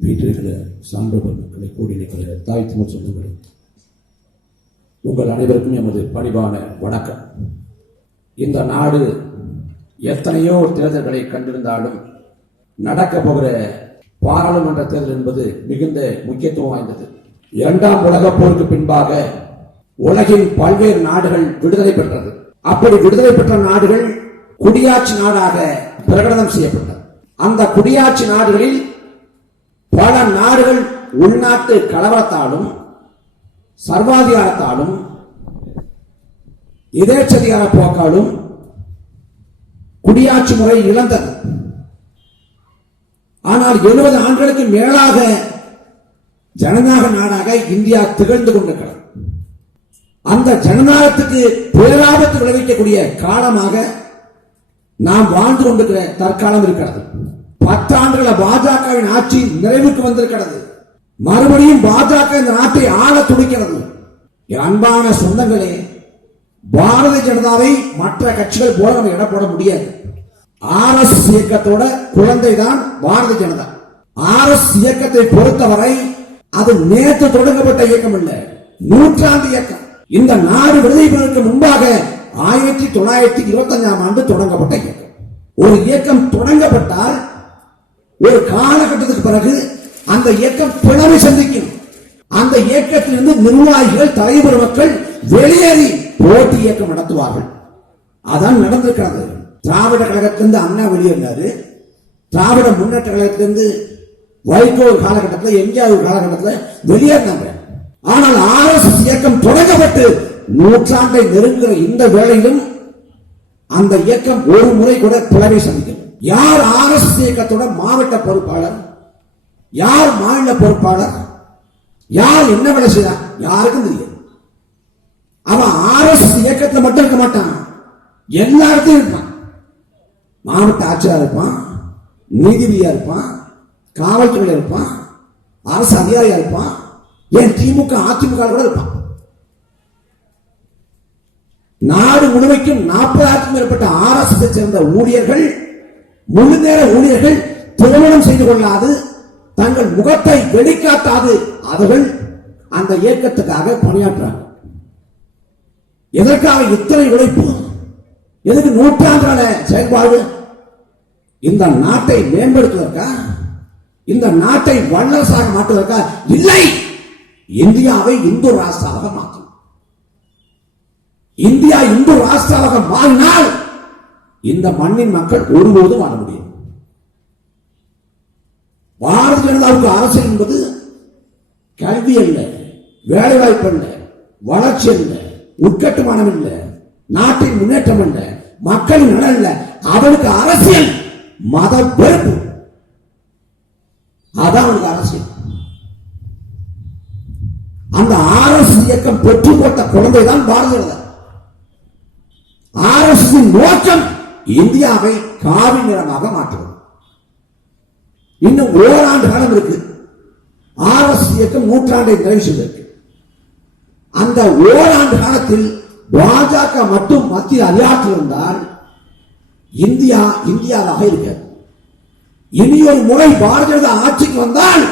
வீட்டில் இருக்கிற சான்றோர் மக்களை கூடி நிற்கிற தாய் தமிழ் சொந்தங்களே, உங்கள் அனைவருக்கும் எமது பணிவான வணக்கம். இந்த நாடு எத்தனையோ தேர்தல்களை கண்டிருந்தாலும் நடக்க போகிற பாராளுமன்ற தேர்தல் என்பது மிகுந்த முக்கியத்துவம் வாய்ந்தது. இரண்டாம் உலகப் போருக்கு பின்பாக உலகின் பல்வேறு நாடுகள் விடுதலை பெற்றது. அப்படி விடுதலை பெற்ற நாடுகள் குடியாட்சி நாடாக பிரகடனம் செய்யப்பட்டது. அந்த குடியாட்சி நாடுகளில் பல நாடுகள் உள்நாட்டு கலவரத்தாலும் சர்வாதிகாரத்தாலும் எதேச்சதிகார போக்காலும் குடியாட்சி முறை இழந்தது. ஆனால் 70 ஆண்டுகளுக்கு மேலாக ஜனநாயக நாடாக இந்தியா திகழ்ந்து கொண்டிருக்கிறது. அந்த ஜனநாயகத்துக்கு பேராபத்து விளைவிக்கக்கூடிய காலமாக நாம் வாழ்ந்து கொண்டிருக்கிற தற்காலம் இருக்கிறது. 10 ஆண்டுகள பாஜகவின் ஆட்சி நிறைவுக்கு வந்திருக்கிறது. மறுபடியும் பாஜக இந்த நாட்டை ஆள துடிக்கிறது. அன்பான சொந்தங்களே, பாரதிய ஜனதாவை மற்ற கட்சிகள் போல நம்ம இடம் போட முடியாது. RS இயக்கத்தோட குழந்தை தான் பாரதிய ஜனதா. RS இயக்கத்தை பொறுத்தவரை அது நேற்று தொடங்கப்பட்ட இயக்கம் இல்லை, நூற்றாண்டு இயக்கம். இந்த நாடு விடுதலை பெறுவதற்கு முன்பாக 1925ஆம் ஆண்டு தொடங்கப்பட்ட இயக்கம். ஒரு இயக்கம் தொடங்கப்பட்டால் ஒரு காலகட்டத்துக்கு பிறகு அந்த இயக்கம் பிளவை சந்திக்கும். அந்த இயக்கத்திலிருந்து நிர்வாகிகள், தலைவர் மக்கள் வெளியேறி போட்டி இயக்கம் நடத்துவார்கள். அதான் நடந்திருக்கிறது. திராவிட கழகத்திலிருந்து அண்ணா வெளியேறினாரு. திராவிட முன்னேற்ற கழகத்திலிருந்து வைகோ காலகட்டத்தில், எம்ஜிஆர் காலகட்டத்தில் வெளியேறினாங்க. ஆனால் RS இயக்கம் தொடங்கப்பட்டு நூற்றாண்டை நெருங்குகிற இந்த வேளையிலும் அந்த இயக்கம் ஒரு முறை கூட பிளவை சந்திக்கும். யார் RS இயக்கத்தோட மாவட்ட பொறுப்பாளர், யார் மாநில பொறுப்பாளர், யார் என்ன வேலை செய்யறான் யாருக்கும் தெரியும். அவன் RS இயக்கத்தில் மட்டும் இருக்க மாட்டான், எல்லா இடத்தையும் இருப்பான். மாவட்ட ஆட்சியராக இருப்பான், நீதிபதியா இருப்பான், காவல்துறையில் இருப்பான், அரசு அதிகாரியா இருப்பான், ஏன் திமுக அதிமுக கூட இருப்பான். நாடு முழுமைக்கும் 40,000க்கும் மேற்பட்ட RS சேர்ந்த ஊழியர்கள், முழு நேர ஊழியர்கள் திருமணம் செய்து கொள்ளாது, தங்கள் முகத்தை வெளிக்காட்டாது அவர்கள் அந்த இயக்கத்துக்காக பணியாற்றாங்க. எதற்காக இத்தனை உழைப்பு? எதுக்கு நூற்றாண்டான செயல்பாடு? இந்த நாட்டை மேம்படுத்துவதற்கா? இந்த நாட்டை வல்லரசாக மாற்றுவதற்கா? இல்லை, இந்தியாவை இந்து ராஷ்டிராவாக மாற்றும். இந்தியா இந்து ராஷ்டிராவாக மாறினால் இந்த மண்ணின் மக்கள் ஒருபோதும் வாழ முடியும். பாரதிய ஜனதாவுக்கு அரசியல் என்பது கல்வி அல்ல, வேலை வாய்ப்பு அல்ல, வளர்ச்சி அல்ல, உட்கட்டுமானம் இல்ல, நாட்டின் முன்னேற்றம் அல்ல, மக்களின் நலன் அல்ல. அவனுக்கு அரசியல் மத வெறுப்பு. அதான் அவனுக்கு அரசியல். அந்த RS இயக்கம் பெற்று போட்ட குழந்தைதான் பாரதிய ஜனதா. RS நோக்கம் இந்தியாவை காவி நிறமாக மாற்றுவது. இன்னும் ஓராண்டு காலம் இருக்கு. RS இயக்கம் நூற்றாண்டை நிறைவு செய்திருக்கு. அந்த ஓராண்டு காலத்தில் பாஜக மட்டும் மத்திய அதிகாரத்தில் இருந்தால் இந்தியா இந்தியாவாக இருக்கிறது. இனி ஒரு முறை பாரதிய ஜனதா ஆட்சிக்கு வந்தால்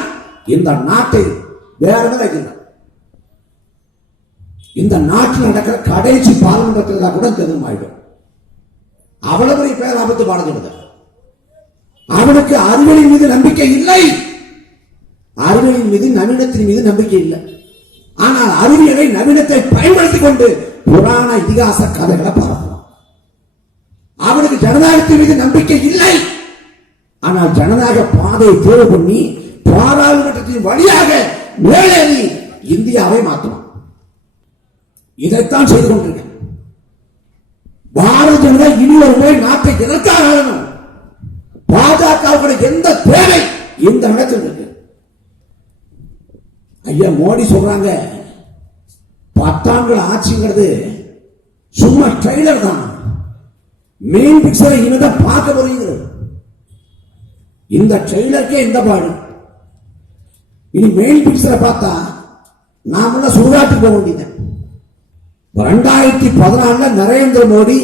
இந்த நாட்டை வேற வைக்கிறார். இந்த நாட்டில் நடக்கிற கடைசி பார்லிமெண்ட் கூட தெரியுமாயிடும். அவ்வளவு பெரிய பேராபத்து பாரதிய ஜனதா. அவனுக்கு அறிவியலின் மீது நம்பிக்கை இல்லை, அறிவியலின் மீது நவீனத்தின் மீது நம்பிக்கை இல்லை. ஆனால் அறிவியலை நவீனத்தை பயன்படுத்திக் கொண்டு புராண இதிகாச கதைகளை பரப்பலாம். அவனுக்கு ஜனநாயகத்தின் மீது நம்பிக்கை இல்லை. ஆனால் ஜனநாயக பாதையை தேர்வு பண்ணி பாராளுமன்றத்தின் வழியாக மேலேறி இந்தியாவை மாற்றலாம். இதைத்தான் செய்து கொண்டிருக்க பாரதிய ஜனதா. இனி ஒரு முறை நாட்டை எதற்காக ஆளணும்? பாஜகவுக்கு எந்த தேவை இந்த இடத்தில் இருக்கு? ஐயா மோடி சொல்றாங்க 10 ஆண்டுகள் ஆட்சிங்கிறது சும்மா ட்ரெய்லர் தான், மெயின் பிக்சரை இனிதான் பார்க்க போறீங்க. இந்த ட்ரெய்லருக்கே இந்த பாடு. இனி மெயின் பிக்சரை பார்த்தா நாம சுடுகாட்டுக்கு போக வேண்டியது. 2014 நரேந்திர மோடி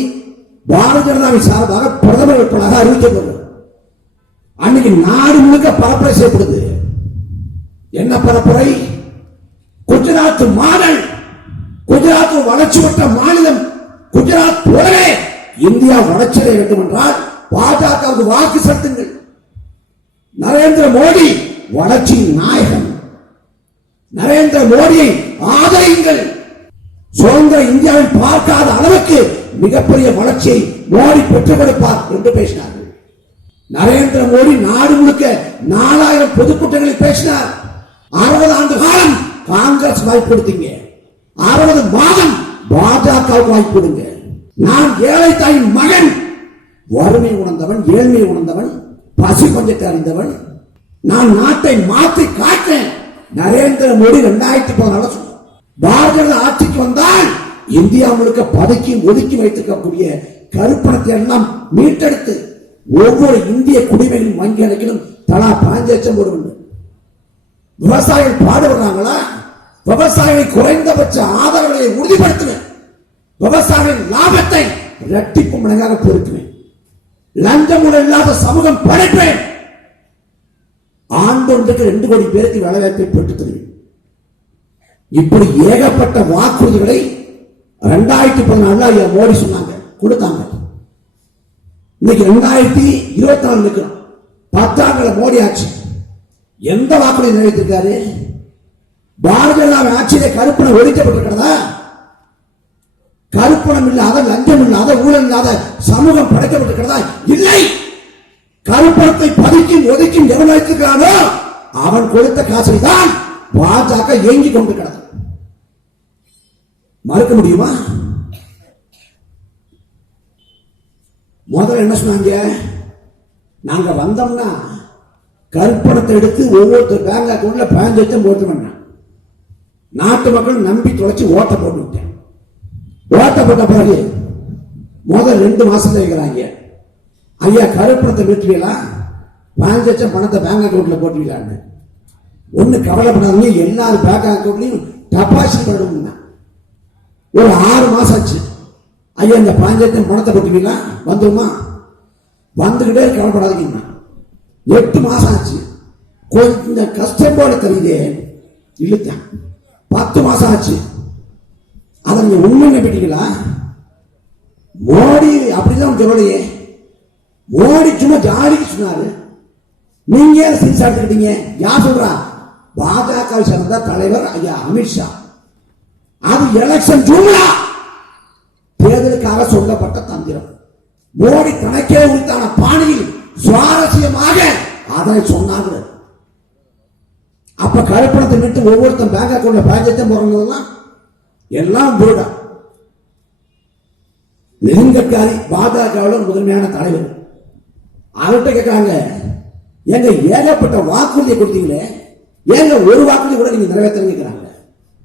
பாரதிய ஜனதாவின் சார்பாக பிரதமர் வேட்பாளராக அறிவிக்கப்படுறார். அன்னைக்கு நாடு முழுக்க பரப்புரை செய்யப்படுது. என்ன பரப்புரை? குஜராத் மாடல், குஜராத் வளர்ச்சி பெற்ற மாநிலம், குஜராத் போலவே இந்தியா வளர்ச்சியடைய வேண்டும் என்றால் பாஜகவுக்கு வாக்கு செலுத்துங்கள். நரேந்திர மோடி வளர்ச்சியின் நாயகன், நரேந்திர மோடியை ஆதரியுங்கள். சுதந்திர இந்தியாவில் பார்க்காத அளவுக்கு மிகப்பெரிய வளர்ச்சியை மோடி பெற்றுக் கொடுப்பார் என்று பேசினார்கள். நரேந்திர மோடி நாடு முழுக்க 4000 பொதுக்கூட்டங்களில் பேசினார். 60 ஆண்டு காலம் காங்கிரஸ் வாய்ப்பு கொடுத்தீங்க, 60 மாதம் பாஜகவுக்கு வாய்ப்பு கொடுங்க. நான் ஏழை தாயின் மகன், வறுமை உணர்ந்தவன், ஏழ்மை உணர்ந்தவன், பசி பஞ்சத்தை அறிந்தவன். நான் நாட்டை மாற்றி காட்டேன். நரேந்திர மோடி 2014 சொன்னார், பாரத ஆட்சிக்கு வந்தால் இந்தியா முழுக்க பதுக்கி ஒதுக்கி வைத்திருக்கக்கூடிய கருப்பணத்தை எல்லாம் மீட்டெடுத்து ஒவ்வொரு இந்திய குடிமையின் வங்கி கணக்கிலும் தலா 5 லட்சம் போட வேண்டும். விவசாயிகள் பாடுபடுறாங்களா? விவசாயிகளை குறைந்தபட்ச ஆதரவுகளை உறுதிப்படுத்துவேன். விவசாயிகளின் லாபத்தை இரட்டிப்பு மடங்காக பெருக்குவேன். லஞ்சம் இல்லாத சமூகம் படைப்பேன். ஆண்டொன்றுக்கு 2 கோடி பேருக்கு வேலைவாய்ப்பை பெற்றுத் தருவேன். இப்படி ஏகப்பட்ட வாக்குறுதிகளை 2014 மோடி சொன்னாங்க, கொடுத்தாங்க. இன்னைக்கு 2024 இருக்கிறோம். 10 ஆண்டுல மோடி ஆட்சி எந்த வாக்குறுதி நிறைவேற்றிருக்காரு? பாரதிய ஜனதா ஆட்சியிலே கருப்பணம் ஒழிக்கப்பட்டிருக்கிறதா? கருப்பணம் இல்லாத, லஞ்சம் இல்லாத, ஊழல் இல்லாத சமூகம் படைக்கப்பட்டிருக்கிறதா? இல்லை. கருப்பணத்தை பதுக்கும் ஒதுக்கும் எவன் வைத்திருக்கிறானோ அவன் கொடுத்த காசை தான் பாஜக இயங்கிக் கொண்டிருக்கிறது. மறுக்க முடியுமா? முதல்ல என்ன சொன்னாங்க? நாங்க வந்தோம்னா கருப்பணத்தை எடுத்து ஒவ்வொருத்தர் பேங்க் அக்கௌண்ட்ல 15 லட்சம் போட்டு பண்ணேன். நாட்டு மக்கள் நம்பி தொலைச்சு ஓட்ட போட்டு விட்டேன். ஓட்ட போட்ட பிறகு முதல் 2 மாசம் வைக்கிறாங்க, ஐயா கருப்பணத்தை விட்டுவீங்களா, 15 லட்சம் பணத்தை பேங்க் அக்கௌண்ட்ல போட்டுவீங்களான்னு. ஒண்ணு கவலைப்படாதீங்க, எல்லாரும் பேங்க் அக்கௌண்ட்லயும் டெபாசிட் பண்ணணும்னா. ஒரு 6 மாசம் ஆச்சு. ஐயா இந்த 15 லட்சம் பணத்தை போட்டுவீங்களா, வந்துமா? வந்துகிட்டே கவலைப்படாதீங்க. 8 மாசம் ஆச்சு. கொஞ்சம் கஷ்டம் போல தெரியுதே, இழுத்தான். 10 மாசம் ஆச்சு. அதை நீங்க உண்மை நம்பிட்டீங்களா? மோடி அப்படிதான் சொல்லலையே. மோடி சும்மா ஜாலிக்கு சொன்னாரு. நீங்க ஏன் சீரியஸா எடுத்துக்கிட்டீங்க? யார் சொல்றா? பாஜகவை சேர்ந்த தலைவர் ஐயா அமித்ஷா. அது எலெக்ஷன் ஜூம்லா தேர்தலுக்காக சொல்லப்பட்ட தந்திரம். மோடி தனக்கே உரித்தான பாணியில் சுவாரஸ்யமாக அதனை சொன்னார்கள். அப்ப கருப்பணத்தை விட்டு ஒவ்வொருத்தரும் பேங்க் அக்கௌண்ட்ல 15 லட்சம் போறவங்க எல்லாம் போடா. நிதின் கட்காரி பாஜகவில் முதன்மையான தலைவர். அவர்கிட்ட கேட்கிறாங்க, எங்க ஏகப்பட்ட வாக்குறுதியை கொடுத்தீங்களே, ஏங்க ஒரு வாக்குறுதி கூட நீங்க நிறைவேற்றாங்க?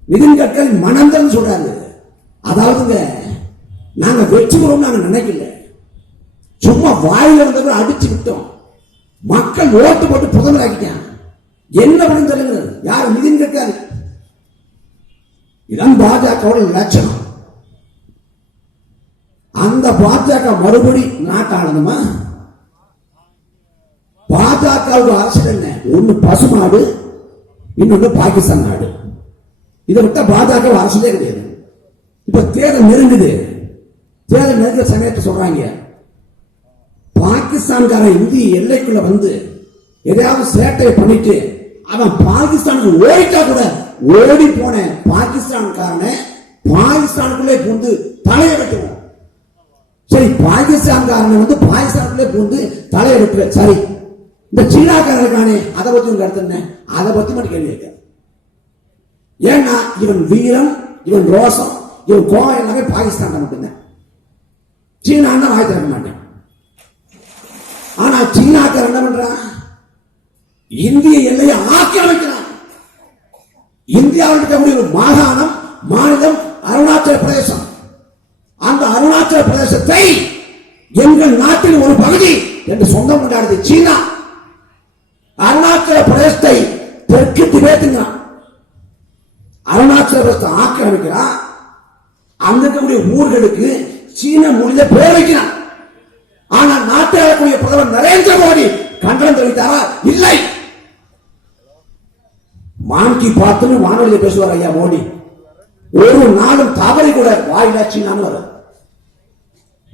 நிதின் கட்கரி மனந்தன் சொல்றாரு. அதாவதுங்க, நாங்க வெற்றி பெறும் நாங்க நினைக்கல, சும்மா வாயில இருந்தவரை அடிச்சு விட்டோம். மக்கள் ஓட்டு போட்டு பிரதமர் ஆக்கிட்டாங்க. என்ன பண்ணு தெரியுங்க? யார்? நிதின் கட்கரி. இதான் பாஜக லட்சணம். அந்த பாஜக மறுபடி நாட்டாளணுமா? பாஜக அரசியல் என்ன? ஒண்ணு பசுமாடு, இன்னொன்னு பாகிஸ்தான் நாடு. இதை விட்ட பாஜக அரசியலே கிடையாது. இப்ப தேர்தல் நெருங்குது. தேர்தல் நெருங்குற சமயத்தை சொல்றாங்க, பாகிஸ்தான்காரன் இந்திய எல்லைக்குள்ள வந்து எதையாவது சேட்டை பண்ணிட்டு அவன் பாகிஸ்தானுக்கு ஓடிட்டா கூட ஓடி போன பாகிஸ்தான்காரனை பாகிஸ்தானுக்குள்ளே புகுந்து தலையை வெட்டுவோம். சரி, பாகிஸ்தான்காரனை வந்து பாகிஸ்தானுக்குள்ளே புகுந்து தலையை வெட்டுவேன். சரி, இந்த சீனாக்காரருக்கானே அதை பத்தி உங்க கருத்து என்ன? அதை பத்தி மட்டும் கேள்வி கேட்க. ஏன்னா இவன் வீரம், இவன் ரோசம், இவன் கோவம் எல்லாமே பாகிஸ்தான் மட்டும்தான். சீனான்னா வாய் திறக்க மாட்டேன். ஆனா சீனாக்காரன் என்ன பண்றான்? இந்திய எல்லையை ஆக்கிரமிக்கிறான். இந்தியாவில் இருக்கக்கூடிய ஒரு மாகாணம், மாநிலம் அருணாச்சல பிரதேசம். அந்த அருணாச்சல பிரதேசத்தை எங்கள் நாட்டில் ஒரு பகுதி என்று சொந்தம் கொண்டாடுது சீனா. அருணாச்சல பிரதேசத்தை தெற்கு திபேத்துங்கிறான். அருணாச்சல பிரதேசத்தை ஆக்கிரமிக்கிறான். அங்க இருக்கக்கூடிய ஊர்களுக்கு சீன மொழியில பேர் வைக்கிறான். ஆனால் நாட்டில் இருக்கக்கூடிய பிரதமர் நரேந்திர மோடி கண்டனம் தெரிவித்தாரா? இல்லை. மான்கி பார்த்துன்னு வானொலியை பேசுவார் ஐயா மோடி. ஒரு நாளும் தவறி கூட வாயிலாச்சின்னு வர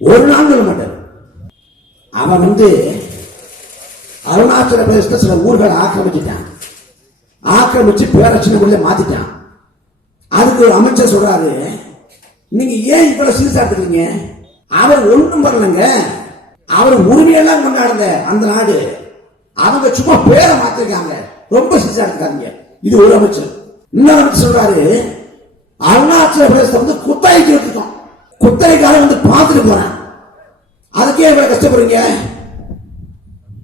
ஒரு நாள் சொல்ல மாட்டார். அவன் அருணாச்சல பிரதேச சில ஊர்களை ஆக்கிரமிச்சுட்டான். ஆக்கிரமிச்சு பேரட்சின மாத்திட்டான். அதுக்கு ஒரு அமைச்சர் சொல்றாரு, நீங்க ஏன் இவ்வளவு சீரியஸா இருக்கீங்க? அவர் ஒன்றும் பண்ணலங்க, அவர் உரிமையெல்லாம் கொண்டாடுங்க அந்த நாடு. அவங்க சும்மா பேரை மாத்திருக்காங்க, ரொம்ப சீரியஸா இருக்காங்க. இது ஒரு அமைச்சர். இன்னொரு அமைச்சர் சொல்றாரு, அருணாச்சல பிரதேசத்தை குத்தகைக்கு எடுத்துட்டோம், குத்தகைக்காக பார்த்துட்டு போறேன், அதுக்கே இவ்வளவு கஷ்டப்படுறீங்க.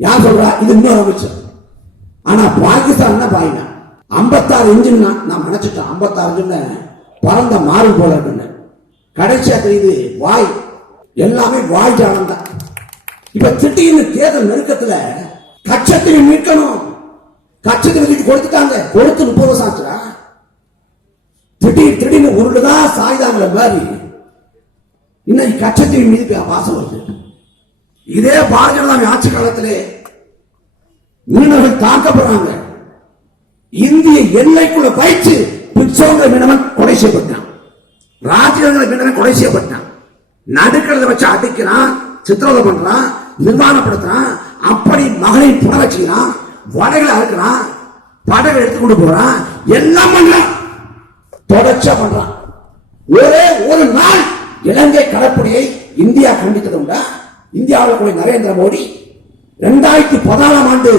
யார் சொல்றா? இது இன்னொரு அமைச்சர். ஆனா பாகிஸ்தான் பாயினா 56 இன்ஜின் நான் நினைச்சிட்டேன். 56 இன்ஜின் பறந்த மாறு போல இருக்குன்னு. கடைசியா தெரியுது வாய் எல்லாமே வாய் ஜாலம் தான். இப்ப திடீர்னு தேர்தல் நெருக்கத்துல கச்சத்தீவை மீட்கணும், கச்சத்தீவை கொடுத்துட்டாங்க, கொடுத்து 30 வருஷம் ஆச்சுடா. திடீர்னு உருளுதான் சாய்தாங்கிற மாதிரி இன்னைக்கு கச்சத்தீவை மீது வாசம் வருது. இதே பாரதிய ஜனதா ஆட்சி காலத்திலே மீனவர்கள் தாக்கப்படுறாங்க. இந்திய எல்லைக்குள்ள வைத்து பிச்சோங்க மீனவன் கொலை செய்யப்பட்டான், ராஜேந்திர மீனவன் கொலை செய்யப்பட்டான். நடுக்கடலை வச்சு அடிக்கிறான், சித்திரவதை பண்றான், நிர்வாணப்படுத்துறான். அப்படி மகனை புட வச்சுக்கிறான், வடைகளை அறுக்கிறான், படகளை எடுத்துக்கொண்டு போறான், எல்லாம் பண்றான், தொடர்ச்சியா பண்றான். ஒரே ஒரு நாள் இலங்கை கடற்படையை இந்தியா கண்டித்தது உண்டா? இந்தியாவில் கூட நரேந்திர மோடி 2014 ஆண்டு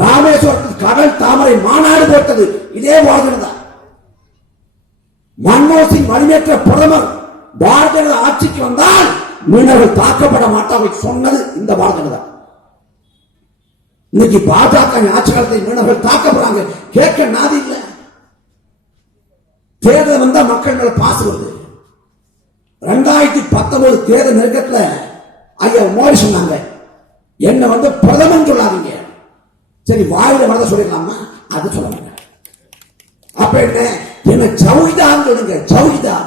ராமேஸ்வரத்தில் கடல் தாமரை மாநாடு போட்டது இதே பாரதிய ஜனதா. மன்மோகன் சிங் வலிமையற்ற பிரதமர் பாரதிய ஜனதா ஆட்சிக்கு வந்தால் மீனவர்கள் தாக்கப்பட மாட்டார்கள் சொன்னது இந்த பாரதிய ஜனதா. இன்னைக்கு பாஜக ஆட்சி காலத்தில் மீனவர்கள் தாக்கப்படுறாங்க, கேட்க நாதி இல்லை. தேர்தல் வந்தா மக்கள் மேல பாசு வருது. 2019 தேர்தல் நெருக்கத்தில் ஐயா மோடி சொன்னாங்க, என்ன பிரதமர் சொல்லாதீங்க. சரி, வாயில வரத சொல்லிடலாமா? அது சொல்ல மாட்டேன். அப்ப என்ன சௌகிதார் சொல்லுங்க. சௌகிதார்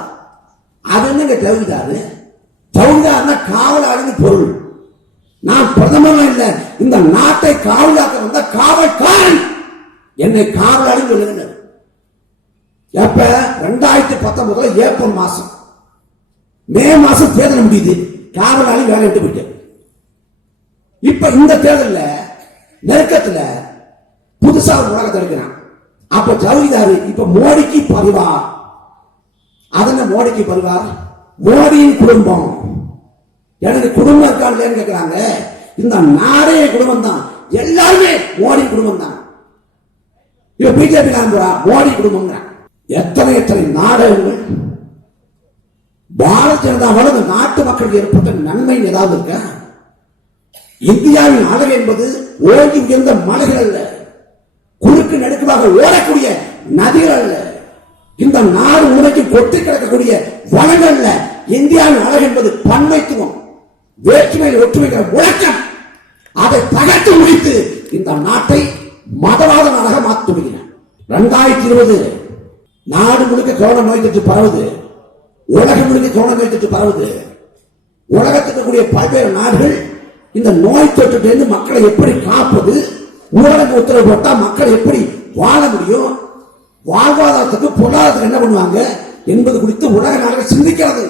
அது என்னங்க? சௌகிதாரு சௌகிதார்னா காவலாளின்னு பொருள். நான் பிரதமர் இல்ல, இந்த நாட்டை காவலாக்க வந்த காவல்காரன், என்னை காவலாளி சொல்லுங்க. எப்ப? 2019 ஏப்ரல் மாசம், மே மாசம் தேர்தல் முடியுது, காவலாளி வேலை விட்டு போயிட்டு. இப்ப இந்த தேர்தல் நெருக்கத்துல புதுசா ஒரு உலகத்தை எடுக்கிறான். அப்ப ஜவுளிதாரு இப்ப மோடிக்கு பரிவார். அதென்ன மோடிக்கு பரிவார்? மோடியின் குடும்பம். எனக்கு குடும்பம் இருக்கான்னு கேட்கிறாங்க. இந்த நாடே குடும்பம் தான், எல்லாருமே மோடி குடும்பம் தான். இப்ப பிஜேபி மோடி குடும்பம். எத்தனை நாடகங்கள் பாரதிய ஜனதாவோட நாட்டு மக்களுக்கு ஏற்பட்ட நன்மை ஏதாவது இருக்க? இந்தியாவின் அழகு என்பது ஓங்கி உயர்ந்த மலைகள் அல்ல, குறுக்கு நெடுக்குமாக ஓடக்கூடிய நதிகள் அல்ல, இந்த நாடு முறைக்கு கொட்டி கிடக்கக்கூடிய வளங்கள் அல்ல. இந்தியாவின் அழகு என்பது பன்மைத்துவம், வேற்றுமையில் ஒற்றுமைக்கிற முழக்கம். அதை தகர்த்து முடித்து இந்த நாட்டை மதவாத நாடாக மாற்ற முடியும். 2020 நாடு முழுக்க கொரோனா நோய் தொற்று பரவுது, உலகம் முழுக்க கொரோனா நோய் தொற்று பரவுது. உலகத்துக்கு கூடிய பல்வேறு நாடுகள் இந்த நோய் தொற்றிலிருந்து மக்களை எப்படி காப்பது, ஊரடங்கு உத்தரவு போட்டா மக்கள் எப்படி வாழ முடியும், வாழ்வாதாரத்துக்கு பொருளாதாரத்துக்கு என்ன பண்ணுவாங்க என்பது குறித்து உலக நாடுகள் சிந்திக்கிறது.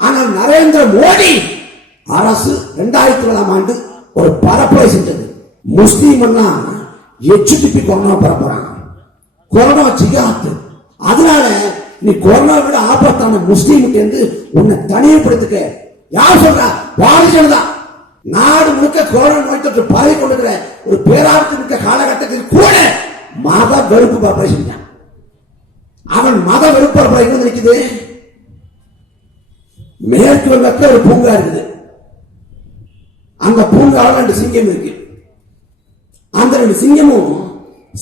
ஆனால் நரேந்திர மோடி அரசு 2020 ஆண்டு ஒரு பரப்புரை செஞ்சது. முஸ்லீம் எல்லாம் HTP கொரோனா பரப்புறாங்க, கொரோனா ஜிகாத். அதனால நீ கொரோனா விட ஆபத்தான முஸ்லீமுக்கு என்று உன்னை தனிமைப்படுத்திக்க. யார் சொல்றா? பாரதிய ஜனதா. நாடு முழுக்க கொரோனா நோய் தொற்று பரவி கொண்டிருக்கிற ஒரு பேராபத்து மிக்க காலகட்டத்தில் கூட மத வெறுப்பு பரப்புரை செஞ்சான். அவன் மத வெறுப்பு பரப்புரை எங்க நிற்குது? மேற்கு வங்கத்தில் ஒரு பூங்கா இருக்குது, அந்த பூங்காவில் 2 சிங்கம் இருக்கு. அந்த 2 சிங்கமும்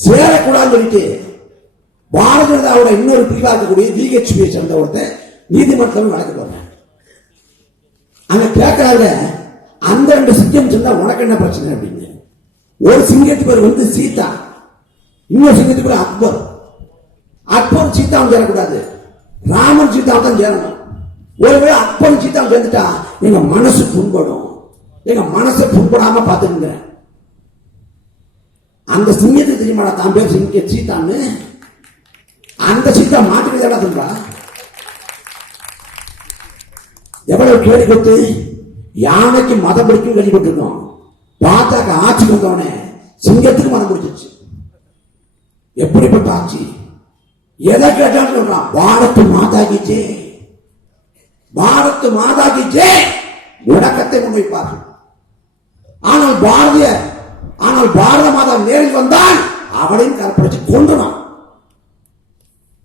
சேரக்கூடாதுன்னு சொல்லிட்டு பாரதிய ஜனதாவோட இன்னொரு பிரிவாக இருக்கக்கூடிய VHP சேர்ந்த ஒருத்தர் நீதிமன்றம் வழக்கு போடுறாங்க. அங்க கேட்கறாங்க, அந்த 2 சிங்கம் சொன்னா உனக்கு என்ன பிரச்சனை அப்படின்னு. ஒரு சிங்கத்துக்கு பேர் சீதா, இன்னொரு சிங்கத்துக்கு பேர் அக்பர். அக்பர் சீதாவும் சேரக்கூடாது, ராமன் சீதாவும் தான் சேரணும். ஒருவேளை அக்பர் சீதாவும் சேர்ந்துட்டா எங்க மனசு புண்படும், எங்க மனசை புண்படாம பார்த்துங்க. அந்த சிங்கத்துக்கு தெரியுமாடா தான் பேர் சிங்க சீத்தான்னு? அந்த சீத்தா மாட்டுக்கு சொல்றா. எவ்வளவு கேள்வி கொடுத்து யானைக்கு மதம் பிடிக்கும் கேள்விப்பட்டிருக்கோம். பாஜக ஆட்சிக்கு வந்தவனே சிங்கத்துக்கு மதம் பிடிச்சிருச்சு. எப்படிப்பட்ட ஆட்சி? எதை கேட்டாலும் சொல்றான் பாரத் மாதாகி ஜெய், பாரத் மாதாகி ஜெய் முழக்கத்தை முன்வைப்பார்கள். ஆனால் பாரத மாதா நேரில் வந்தால் அவளையும் கற்பழிச்சு கொன்றுனான்.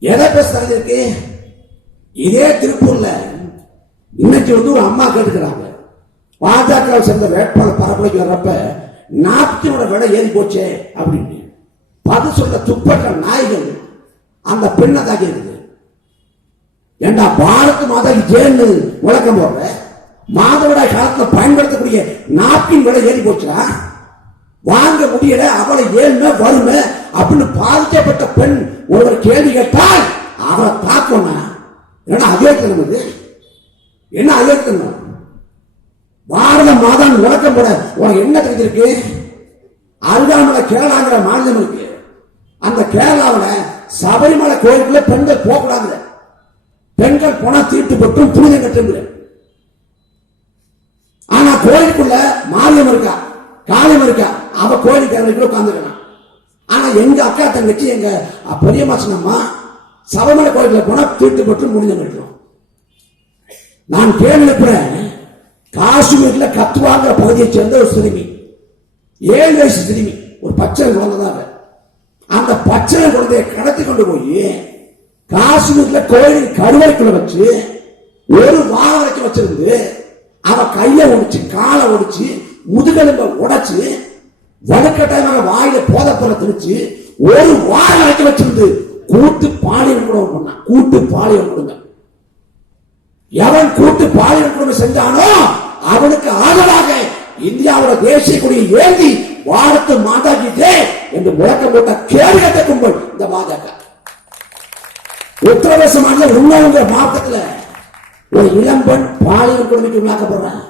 எதை பேசுறது இருக்கு? இதே திருப்பூர்ல இன்னைக்கு ஒரு அம்மா கேட்டுக்கிறாங்க, பாஜக சேர்ந்த வேட்பாளர் பரப்புரைக்கு வர்றப்ப நாப்கினோட விலை ஏறி போச்சே அப்படின்னு. பதில் சொல்ல துப்பற்ற நாய்கள் அந்த பெண்ணை தாக்கி இருக்குது. ஏண்டா பாரத் மாதாக்கு ஜெயின்னு முழக்கம் போடுற, மாதவிடாய் காலத்தில் பயன்படுத்தக்கூடிய நாப்கின் விலை ஏறி போச்சா? வாங்க முடியல, அவளை ஏழ்மை வறுமை அப்படின்னு பாதிக்கப்பட்ட பெண் ஒருவர் கேள்வி கேட்டால் அவரை தாக்கணும். ஏன்னா அயோக்கியம் இது என்ன அயோக்கியம்? பாரத மாதான் முழக்கம் போட உனக்கு என்ன தெரிஞ்சிருக்கு? அருகாமலை கேரளாங்கிற மாநிலம் இருக்கு. அந்த கேரளாவில் சபரிமலை கோயிலுக்குள்ள பெண்கள் போகக்கூடாது. பெண்கள் போனா தீட்டு பட்டும் புனிதம் கட்டுங்க. ஆனா கோயிலுக்குள்ள மாரியம் இருக்கா, காளியம் இருக்கா, அவ கோயிலுக்கு உட்கார்ந்துக்கலாம். ஆனா எங்க அக்கா தங்கச்சி எங்க பெரியம்மா சின்னம்மா சபரிமலை கோயிலுக்குள்ள போனா தீட்டு பட்டும் புனிதம் கட்டுறோம். நான் கேள்விப்படுறேன், காஷ்மீர்ல கத்துவாங்கிற பகுதியை சேர்ந்த ஒரு சிறுமி, 7 வயசு சிறுமி, ஒரு பச்சை குழந்தைதான். அந்த பச்சை குழந்தையை கடத்தி கொண்டு போய் காஷ்மீர்ல கோயில் கருவறைக்குள்ள வச்சு ஒரு வாரம் வரைக்கும் வச்சிருந்து அவ கையை ஒடிச்சு காலை ஒடிச்சு முதுகெலும்ப உடைச்சு வலுக்கட்டாயமாக வாயில போதப்பொருளை திணிச்சு ஒரு வாரம் வரைக்கும் வச்சிருந்து கூட்டு பாலியல் குடும்பம் பண்ணா. கூட்டு பாலியல் குடும்பம் எவன் கூட்டு பாலியல் குடும்பம் செஞ்சானோ அவனுக்கு ஆதரவாக இந்தியாவோட தேசிய கொடியை ஏந்தி பாரத் மாதாகி ஜெய் என்று முழக்கம் போட்ட கேடுகட்ட கும்பல் இந்த பாஜக. உத்தரப்பிரதேச மாநிலம் உண்ணாவுங்கிற மாவட்டத்தில் ஒரு இளம்பெண் பாலியல் கொடுமைக்கு உள்ளாக்கப்படுறான்.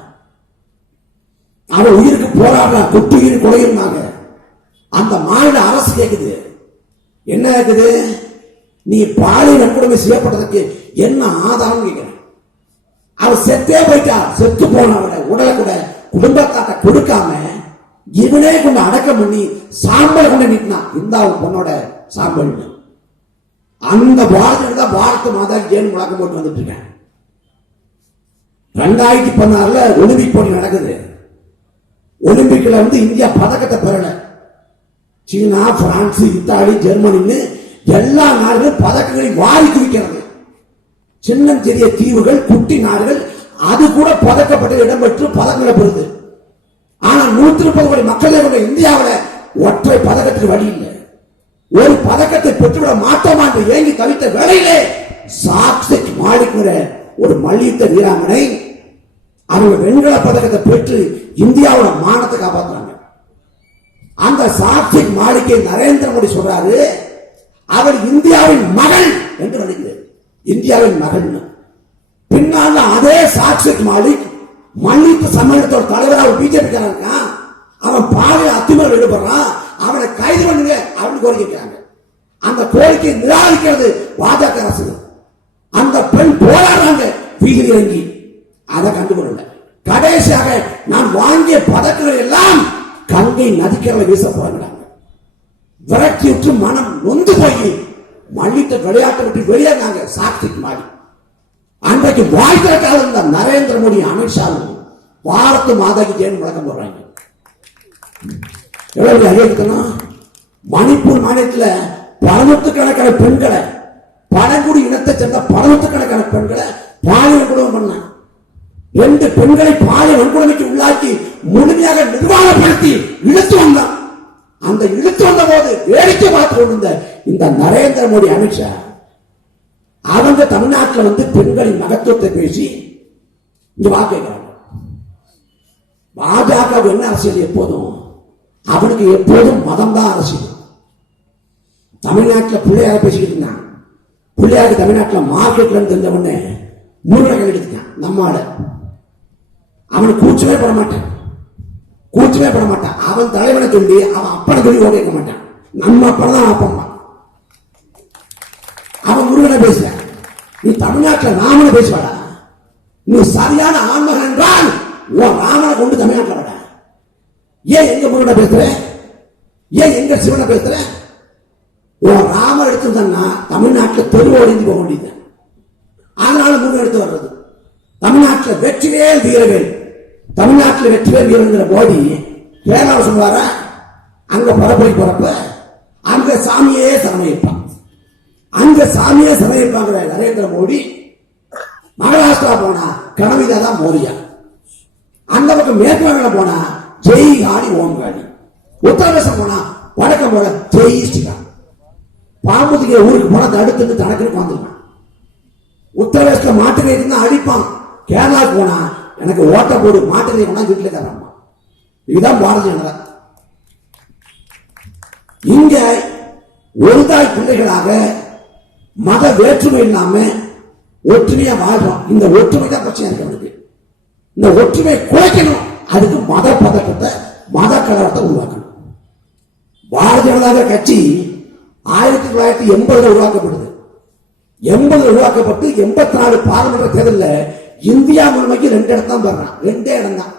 அவன் உயிருக்கு போராடுறான், குட்டுயிர் கொலையுமாங்க. அந்த மாநில அரசு கேக்குது, என்ன கேக்குது? நீ பாலியல் கொடுமை செய்யப்பட்டதுக்கு என்ன ஆதாரம் கேட்கிறேன். அவன் செத்தே போயிட்டா, செத்து போனவட உடலை கூட குடும்பத்தாட்ட கொடுக்காம இவனே கொண்டு அடக்கம் பண்ணி சாம்பல் கொண்டு நீட்டினா. இந்த பொண்ணோட சாம்பல். அந்த பாரதிய தான் பாரத் மாதா ஜெயின் முழக்கம் போட்டு வந்துட்டு இருக்கேன். 2016 ஒலிம்பிக் போட்டி நடக்குது. ஒலிம்பிக்ல இந்தியா பதக்கத்தை பெறல. சீனா, பிரான்ஸ், இத்தாலி, ஜெர்மனி எல்லா நாடுகளும் பதக்கங்களை வாரி குவிக்கிறது. சின்ன சிறிய தீவுகள், குட்டி நாடுகள் அது கூட பதக்கப்பட்டு இடம்பெற்று பதக்கங்களை பெறுது. ஆனா 130 கோடி மக்களை கொண்ட இந்தியாவில் ஒற்றை பதக்கத்துக்கு வழி இல்லை. ஒரு பதக்கத்தை பெற்றுவிட மாட்டோமா என்று ஏங்கி தவித்த வேளையிலே சாக்ஷிக் மாலிக்குற ஒரு மல்யுத்த வீராங்கனை அவங்க வெண்கல பதக்கத்தை பெற்று இந்தியாவோட மானத்தை காப்பாற்றுறாங்க. அந்த சாக்ஷிக் மாலிக்கை நரேந்திர மோடி சொல்றாரு, அவர் இந்தியாவின் மகள் என்று நினைக்கிறார். இந்தியாவின் மகள். பின்னால் அதே சாக்ஷிக் மாலிக் மல்யுத்த சம்மேளனத்தோட தலைவராக பிஜேபி இருக்கான். அவன் பாலியல் அத்துமீறல் ஈடுபடுறான், அவனை கைது பண்ணுங்க அப்படின்னு கோரிக்கிறாங்க. அந்த கோரிக்கை நிராகரிக்கிறது பாஜக அரசு. அந்த பெண் போராடுறாங்க வீதியில் இறங்கி. அதை கண்டுகொள்ள கடைசியாக நான் வாங்கிய பதக்கங்கள் எல்லாம் கங்கை நதிக்கரையில் வீச போறாங்க. விரக்தியுற்று மனம் நொந்து போய் மல்யுத்த விளையாட்டை விட்டு வெளியேறாங்க சாக்ஷிக் மாலி. அன்றைக்கு வாழ்க்கைக்காக இருந்த நரேந்திர மோடி, அமித்ஷாவும் பாரத் மாதாக்கு ஜெயின் முழக்கம் போடுறாங்க. எவ்வளவு அறிவிக்கணும்? மணிப்பூர் மாநிலத்தில் 18 கணக்கான பெண்களை, பழங்குடி இனத்தை சேர்ந்த 18 கணக்கான பெண்களை பாலியல் வன்கொடுமை பண்ண. 2 பெண்களை பாலியல் வன்கொடுமைக்கு உள்ளாக்கி முழுமையாக நிர்வாகப்படுத்தி இழுத்து வந்தான். அந்த இழுத்து வந்த போது வேடிக்கை பார்த்து கொண்டிருந்த இந்த நரேந்திர மோடி, அமித்ஷா அவங்க தமிழ்நாட்டில் பெண்களின் மகத்துவத்தை பேசி இங்க வாக்களிக்கிறாங்க. பாஜக என்ன அரசியல்? எப்போதும் அவனுக்கு எப்போதும் மதம் தான் அரசியல். தமிழ்நாட்டில் பிள்ளையாக பேசிக்கிட்டு இருந்தான். பிள்ளையாக தமிழ்நாட்டில் மார்க்கெட்ல தெரிஞ்ச உடனே மூணு எடுத்துட்டான். நம்மால அவனுக்கு கூச்சமே பட மாட்டான். கூச்சமே பட மாட்டான். அவன் தலைவனை சொல்லி அவன் அப்பனை சொல்லி ஓடி இருக்க மாட்டான். நம்ம அப்பனை தான் அப்பம்மா. அவன் முருகனை பேசுற, நீ தமிழ்நாட்டில் ராமனை பேசுவாடா. நீ சரியான ஆண்மகன் என்றால் உன் ராமனை கொண்டு தமிழ்நாட்டில் வட. ஏன் எங்க முருகனை பேசுற, ஏன் எங்க சிவனை பேசுற? உன் ராமர் எடுத்துருந்தா தமிழ்நாட்டில் தெருவோடி போக வேண்டியது. அதனால முருகன் எடுத்து வர்றது. தமிழ்நாட்டில் வெற்றிவேல் வீரவேல், தமிழ்நாட்டில் வெற்றிவேல் வீரங்கிற மோடி கேரளாவை சொல்லுவார, அங்க பரப்புரை போறப்ப அங்க சாமியே சரணமைப்பான். அங்க சாமியே சரணமைப்பாங்கிற நரேந்திர மோடி மகாராஷ்டிரா போனா கனவிதா தான் மோடியா. அந்த பக்கம் மேற்கு வங்காளம் போனா ஜெய் காளி ஓம் காளி. உத்தரப்பிரதேசம் போனா வடக்கம் போல ஜெய் ஸ்ரீராம். பாம்புதிக்கிற ஊருக்கு போனா தடுத்துட்டு தனக்குன்னு வந்துருக்கான். உத்தரப்பிரதேசத்துல மாட்டுக்கை இருந்தா அடிப்பான். கேரளாவுக்கு போனா எனக்கு ஓட்ட போடு, மாட்டுக்கை போனா வீட்டுல தரமா. இதுதான் பாரதிய ஜனதா. இங்க ஒரு தாய் பிள்ளைகளாக மத வேற்றுமை இல்லாம ஒற்றுமையா வாழ்றோம். இந்த ஒற்றுமை தான் பிரச்சனை இருக்கு. இந்த ஒற்றுமையை குறைக்கணும். அதுக்கு மத பதட்டத்தை, மத கலவரத்தை உருவாக்கணும். பாரதிய ஜனதா கட்சி 1980 உருவாக்கப்படுது. 80 உருவாக்கப்பட்டு 84 பாராளுமன்ற தேர்தலில் இந்தியா முழுமைக்கு 2 இடம் தான் பெறான். 2 இடம் தான்.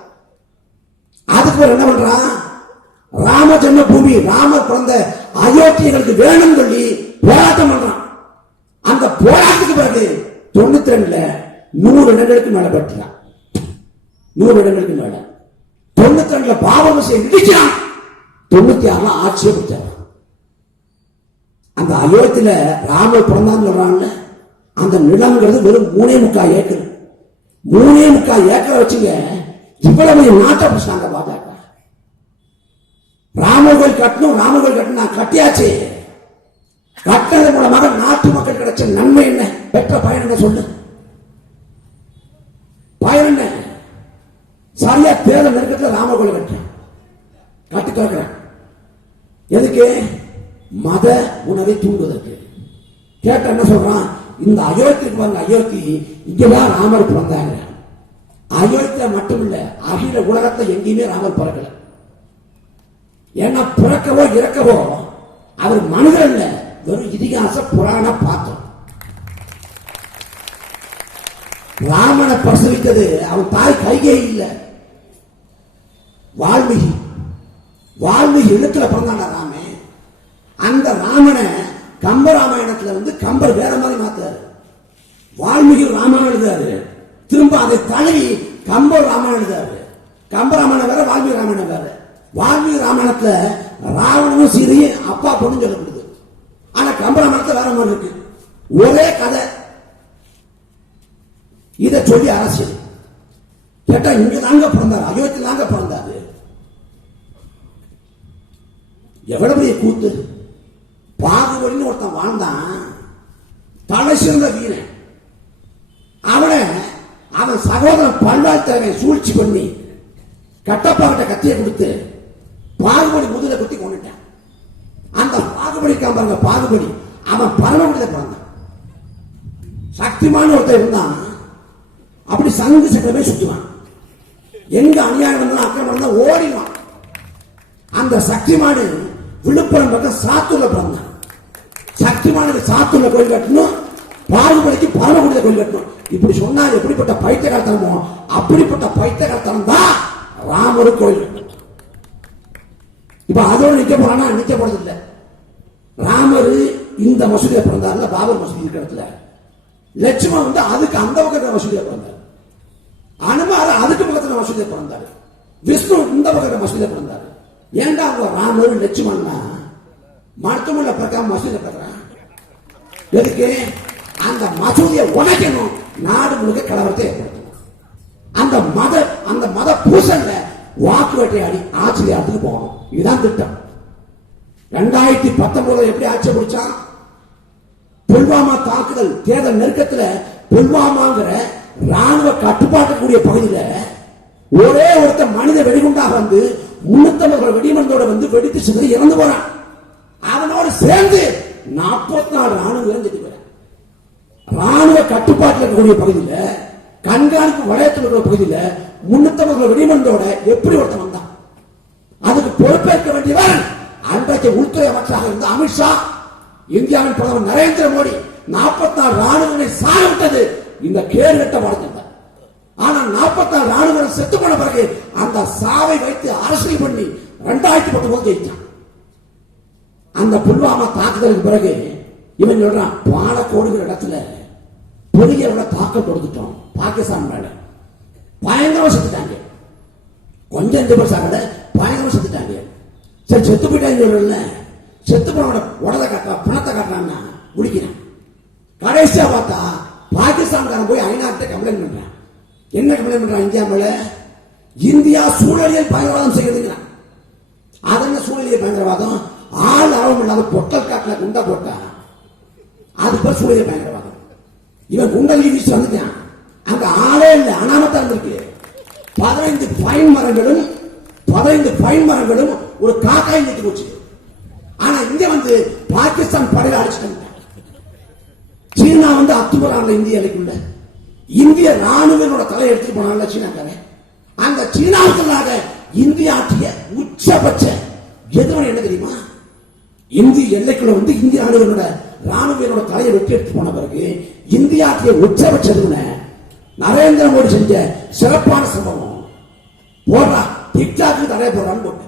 அதுக்கு என்ன பண்றான்? ராம ஜென்ம பூமி, ராமர் பிறந்த அயோத்தியர்களுக்கு வேணும் சொல்லி போராட்டம் பண்றான். அந்த போராட்டத்துக்கு பிறகு 92 100 இடங்களுக்கு மேல பெற்றான். 100 இடங்களுக்கு மேல 92 பாபர் மசூதியை இடிச்சான். 96 ஆட்சியை பெற்றான். அந்த அயோத்தியில ராமர் பிறந்தான்னு சொல்றாங்க. அந்த நிலங்கிறது வெறும் 3.25 ஏக்கர். 3.25 ஏக்கரை வச்சுங்க இவ்வளவு நாட்டை பிடிச்சாங்க பாஜக. ராமர் கோயில் கட்டணும், ராமர் கோயில் கட்டணும், நான் கட்டியாச்சு. கட்டணம் மூலமாக நாட்டு மக்கள் கிடைச்ச நன்மை என்ன, பெற்ற பயன் என்ன சொல்லு? பயன் என்ன? சரியா தேர்தல் நெருக்கத்தில் ராமர் கோயில் கட்டி திறக்கிறேன். எதுக்கு? மத உணவை தூண்டுவதற்கு. கேட்ட என்ன சொல்றான்? இந்த அயோத்திக்கு வாங்க, அயோத்தி இங்கதான் ராமர் பிறந்தாங்க. அயோத்தியா மட்டும் இல்ல, அகில உலகத்தை எங்கேயுமே ராமர் பிறக்கல. ஏன்னா பிறக்கவோ இறக்கவோ அவர் மனிதர் இல்ல, வெறும் இதிகாச புராண பாத்திரம். ராமனை பிரசவித்தது அவன் தாய் கைகேயி இல்ல, வால்மீகி. வால்மீகி எழுத்துல பிறந்தான ராமே. அந்த ராமனை கம்பராமாயணத்துல கம்பர் வேற மாதிரி மாத்தாரு. வால்மீகி ராமாயணம் எழுதாரு, திரும்ப அதை தழுவி கம்பர் ராமாயணம் எழுதாரு. கம்பராமாயணம் வேற, வால்மீகி ராமாயணம் வேற. வால்மீகி ராமாயணத்துல ராவணனும் சீதையும் அப்பா பொண்ணு சொல்லப்படுது. ஆனா கம்பராமாயணத்துல வேற மாதிரி இருக்கு. ஒரே கதை. இதை சொல்லி அரசியல் கேட்டா இங்க தாங்க பிறந்தாரு, அயோத்தி தாங்க பிறந்தாரு. எவ்வளவு பெரிய கூத்து! பாகுபலின்னு ஒருத்தன் வாழ்ந்தான், தலை சிறந்த வீரன். அவன் சகோதரன் பல்வாழ்த்தவனை சூழ்ச்சி பண்ணி கட்டப்பா கிட்ட கத்தியை கொடுத்து பாகுபலி முதுல குத்தி கொண்டுட்டான். அந்த பாகுபலி காம்பாங்க, பாகுபலி அவன் பரமகுடியில பிறந்தான். சக்திமான ஒருத்தர் இருந்தான். அப்படி சங்கு சக்கரமே சுற்றுவான். எங்க அநியாயம் இருந்தாலும் அக்கிரமம் இருந்தா ஓடிவான். அந்த சக்திமானு விழுப்புரம் பக்கம் சாத்தூர்ல பிறந்தான். சக்திமானுக்கு சாத்தூர்ல கோயில் கட்டணும், பாகுபலிக்கு பரமகுடியில கோயில் கட்டணும். இப்படி சொன்னா எப்படிப்பட்ட பைத்தியகாரத்தனமோ அப்படிப்பட்ட பைத்தியகாரத்தனம் தான் ராமரு கோயில். இப்ப அதோடு நிக்க போறானா? நிக்க போறது இல்ல. ராமர் இந்த மசூதியில பிறந்தாருல, பாபர் மசூதி இருக்கிற இடத்துல. லட்சுமணன் அதுக்கு அந்த பக்கத்துல மசூதியில பிறந்தார். அனுமார் அதுக்கு பக்கத்துல மசூதியில பிறந்தாரு. விஷ்ணு இந்த பக்கத்துல மசூதியில பிறந்தாரு. ஏண்டா அவங்க ராமர் லட்சுமணா மருத்துவமனை பிறக்காம மசூதியில பிறக்கிறான்? எதுக்கு? அந்த மசூதியை உடைக்கணும், நாடு முழுக்க கலவரத்தை ஏற்படுத்தணும். அந்த மத பூசல்ல வாக்கு வேட்டையாடி ஆட்சியாளத்துக்கு போகணும். இதுதான் திட்டம். 2019 எப்படி ஆட்சி பிடிச்சான்? புல்வாமா தாக்குதல் தேர்தல் நெருக்கத்தில் புல்வாமாங்கிற ராணுவ கட்டுப்பாட்டுக்கூடிய பகுதியில ஒரே ஒருத்த மனித வெடிகுண்டாக 350 வெடிமருந்தோட வெடித்து சிதறி இறந்து போறான். அவனோடு சேர்ந்து 44 ராணுவ இறந்துட்டு போறான். ராணுவ கட்டுப்பாட்டில் இருக்கக்கூடிய பகுதியில, கண்காணிப்பு வளையத்தில் இருக்கிற பகுதியில 350 வெடிமருந்தோட எப்படி ஒருத்தன் வந்தான்? பொறுப்பேற்க வேண்டியவர் அன்றைக்கு உள்துறை அமைச்சராக இருந்த அமித்ஷா. இந்தியாவின் பிரதமர் நரேந்திர மோடி 44 ராணுவங்களை சாவிட்டது இந்த கேடுகட்ட வழக்கு. ஆனா 44 ராணுவம் செத்து போன பிறகு அந்த சாவை வைத்து அரசியல் பண்ணி 2019 ஜெயிச்சான். அந்த புல்வாமா தாக்குதலுக்கு பிறகு இவன் சொல்றான், பாலக்கோடுங்கிற இடத்துல பெரிய தாக்கம் கொடுத்துட்டோம் பாகிஸ்தான் மேல, பயங்கரமா செத்துட்டாங்க. கொஞ்சம் 5% பயங்கரமா செத்துட்டாங்க. சரி செத்து போயிட்டாங்க சொல்லல, செத்து போன உடலை காட்டுறான், பணத்தை காட்டுறான்னா முடிக்கிறான். கடைசியா பார்த்தா பாகிஸ்தான்காரன் போய் ஐநாட்ட கம்ப்ளைண்ட் பண்றான். என்ன கம்ப்ளைண்ட் பண்றான்? இந்தியா மேல இந்தியா சூழலியல் பயங்கரவாதம் செய்யுதுங்கிறான். அது என்ன சூழலியல் பயங்கரவாதம்? ஆள் ஆழம் இல்லாத பொட்டல் காட்டுல குண்டா போட்டா அது பேர் சூழலியல் பயங்கரவாதம். இவன் குண்டலி வீசி வந்துட்டான், அங்க ஆளே இல்லை, அனாமத்தா இருந்திருக்கு. 15 பைன் மரங்களும் ஒரு காக்காய் நிறுத்தி போச்சு. ஆனா இங்க வந்து பாகிஸ்தான் படையில அடிச்சுட்டாங்க. சீனா வந்து அத்துமரான இந்திய எல்லைக்குள்ள இந்திய ராணுவனோட தலை எடுத்துட்டு போனாங்க சீனாக்காரன். அந்த சீனாவுக்குள்ளாக இந்திய ஆற்றிய உச்சபட்ச எதிர்வனை என்ன தெரியுமா? இந்திய எல்லைக்குள்ள வந்து இந்திய ராணுவனோட தலையை வெட்டி எடுத்து போன பிறகு இந்திய ஆற்றிய உச்சபட்ச எதிர்வனை நரேந்திர மோடி செஞ்ச சிறப்பான சம்பவம். போடுறா டிக்டாக்கு தடை போடுறான்னு போட்டு.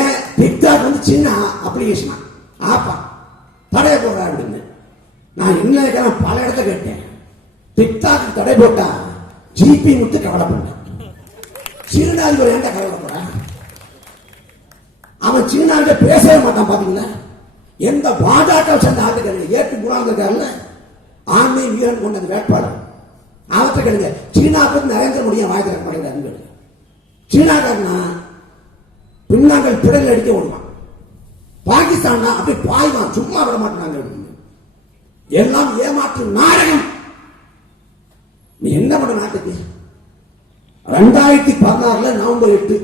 ஏன் டிக்டாக் வந்து சின்ன அப்ளிகேஷனா ஆப்பா தடை போடுறா அப்படின்னு நான் என்ன பல இடத்த கேட்டேன். டிக்டாக் தடை போட்டா ஜிபி முத்து கவலைப்பட்ட. சீனாதிபர் ஏன்டா கவலைப்பட? அவன் சீனாவிட பேசவே மாட்டான். பாத்தீங்களா, எந்த பாஜக சேர்ந்த ஆளுக்கு ஏற்று முறாங்க ஆண்மை வீரன் கொண்டது வேட்பாளர் அவற்றை கேளுங்க. சீனாவுக்கு நரேந்திர மோடியை வாய்க்க மாட்டேங்கிறாரு. சீனாக்காரனா பின்னாங்கள் பிடல் அடிக்க ஓடுவான். பாகிஸ்தான் அப்படி பாய்வான், சும்மா விட மாட்டாங்க. எல்லாம் ஏமாற்று நாடகம். நீ என்ன பண்ண நாட்டுக்கு? 2016 நவம்பர் 8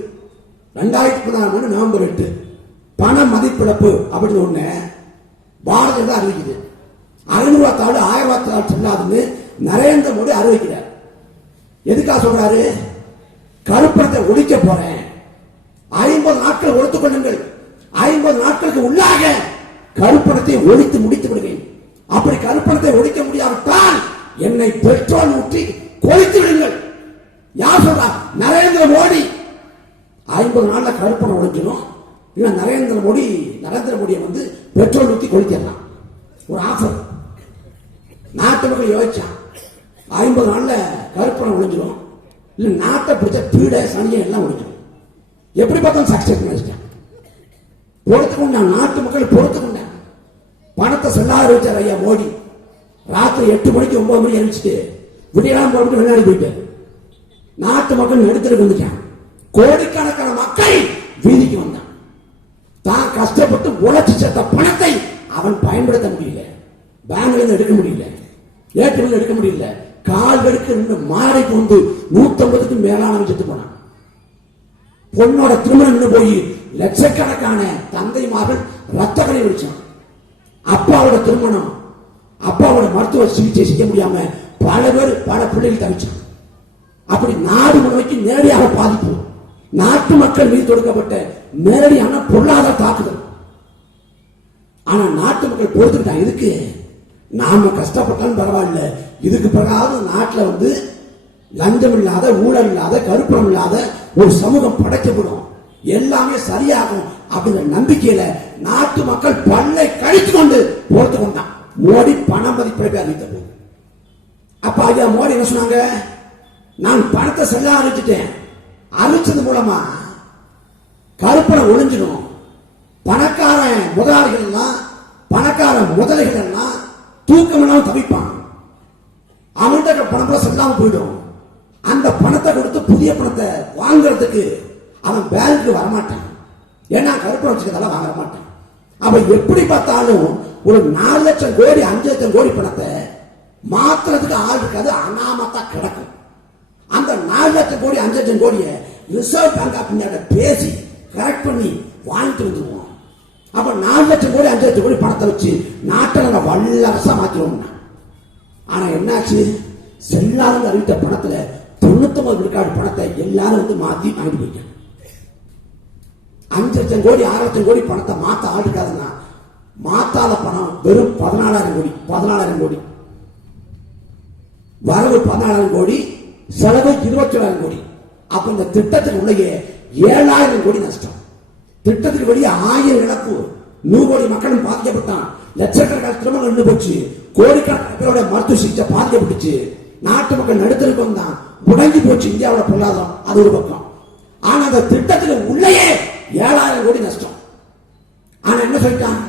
2016 நவம்பர் 8 பண மதிப்பிழப்பு அப்படின்னு ஒண்ணு பாரத ஜனதா அறிவிக்குது. 500 தாள் 1000 தாள் சொல்லாதுன்னு நரேந்திர மோடி அறிவிக்கிறார். எதுக்காக சொல்றாரு? கருப்பணத்தை ஒழிக்க போறேன், 50 நாட்கள் ஒழித்துக் கொள்ளுங்கள், 50 நாட்களுக்கு உள்ளாக கருப்பணத்தை ஒழித்து முடித்து விடுவேன். அப்படி கருப்பணத்தை ஒழிக்க முடியாவிட்டால் என்னை பெட்ரோல் ஊற்றி கொளித்து விடுங்கள். யார் சொல்றா? நரேந்திர மோடி. 50 நாள்ல கருப்பணம் ஒழிக்கணும். நரேந்திர மோடியை வந்து பெட்ரோல் ஊற்றி கொளிக்கலாம். ஒரு ஆஃபர் நாட்டு மக்கள் யோசிச்சான். 50 நாள்ல கருப்பணம் ஒழிஞ்சிடும், இல்ல நாட்டை பிடிச்ச பீட சனியை எல்லாம் ஒழிஞ்சிடும். எப்படி பார்த்தாலும் சக்சஸ் நினைச்சிட்டேன். பொறுத்துக்கொண்டான், நாட்டு மக்கள் பொறுத்துக்கொண்டான். பணத்தை செல்லாத வச்சார் ஐயா மோடி. ராத்திரி 8 மணிக்கு 9 மணி அறிவிச்சுட்டு விடியெல்லாம் போட்டு வெளிநாடு போயிட்டார். நாட்டு மக்கள் நடுத்தருக்கு வந்துட்டான். கோடிக்கணக்கான மக்கள் வீதிக்கு வந்தான். தான் கஷ்டப்பட்டு உழைச்சி சேர்த்த பணத்தை அவன் பயன்படுத்த முடியல, பேங்க்ல எடுக்க முடியல, ஏடிஎம்ல எடுக்க முடியல. கால் வெடுக்க மாடைக்கு வந்து 150க்கு மேலான செத்து போனான். பொண்ணோட திருமணம் போய் லட்சக்கணக்கான தந்தைமார்கள் ரத்த கலை வச்சான். அப்பாவோட திருமணம், அப்பாவோட மருத்துவ சிகிச்சை செய்ய முடியாம பல பேர் பல பிள்ளைகள் தவிச்சான். அப்படி நாடு முழுமைக்கு நேரடியாக பாதிப்பு. நாட்டு மக்கள் மீது தொடுக்கப்பட்ட நேரடியான பொருளாதார தாக்குதல். ஆனா நாட்டு மக்கள் பொறுத்துக்கிட்டாங்க. இதுக்கு நாம கஷ்டப்பட்டாலும் பரவாயில்ல, இதுக்கு பிறகு நாட்டில் வந்து லஞ்சம் இல்லாத, ஊழல் இல்லாத, கருப்பணம் இல்லாத ஒரு சமூகம் படைக்கப்படும், எல்லாமே சரியாகும் அப்படிங்கிற நம்பிக்கையில நாட்டு மக்கள் பல்லை கழித்து கொண்டு பொறுத்து கொண்டான். மோடி பண மதிப்பிழப்பை அறிவித்தது. அப்ப ஐயா மோடி என்ன சொன்னாங்க? நான் பணத்தை செல்ல அறிவிச்சுட்டேன், அறிவிச்சது மூலமா கருப்பணம் ஒழிஞ்சிடும், பணக்கார முதலாளிகள் எல்லாம், பணக்கார முதலைகள் எல்லாம் தூக்கம் இல்லாம தவிப்பான், அவன்கிட்ட பணம் செல்லாம போயிடும். அந்த பணத்தை கொடுத்து புதிய பணத்தை வாங்குறதுக்கு அவன் பேங்க்கு வரமாட்டான். ஏன்னா கருப்பணம் வச்சுக்கிறதால வாங்க மாட்டான். அப்ப எப்படி பார்த்தாலும் ஒரு 4 லட்சம் கோடி 5 லட்சம் கோடி பணத்தை மாத்துறதுக்கு ஆள் இருக்காது, அனாமத்தா கிடக்கும். அந்த 4 லட்சம் கோடி 5 லட்சம் கோடியை ரிசர்வ் பேங்க் ஆஃப் இந்தியா பேசி கரெக்ட் பண்ணி வாங்கிட்டு வந்துருவோம். அப்ப 4 லட்சம் கோடி 5 லட்சம் கோடி பணத்தை வச்சு நாட்டை நம்ம வல்லரசா மாத்திருவோம். ஆனா என்னாச்சு? செல்லாத அறிவித்த பணத்துல 99 விழுக்காடு பணத்தை எல்லாரும் வந்து மாத்தி வாங்கிட்டு போயிட்டாங்க. 5 லட்சம் கோடி 6 லட்சம் கோடி பணத்தை மாத்த ஆள் இருக்காதுன்னா மாத்தாத பணம் வெறும் 14,000 கோடி வரவு 14,000 கோடி, செலவு 27,000 கோடி. அப்ப இந்த திட்டத்துக்கு உள்ளே 7,000 கோடி நஷ்டம். திட்டத்துக்கு வெளியே 1000 இழப்பு, 100 கோடி மக்களும் பாதிக்கப்பட்டான், லட்சக்கணக்கான திருமணம் நின்று போச்சு, கோடிக்கணக்கான பேரோட மருத்துவ சிகிச்சை பாதிக்கப்பட்டுச்சு, நாட்டு மக்கள் நடுத்தருக்கு வந்தான், முடங்கி போச்சு இந்தியாவோட பொருளாதாரம். அது ஒரு பக்கம். ஆனா அந்த திட்டத்துக்கு உள்ளே 7,000 கோடி நஷ்டம். ஆனா என்ன சொல்லிட்டான்,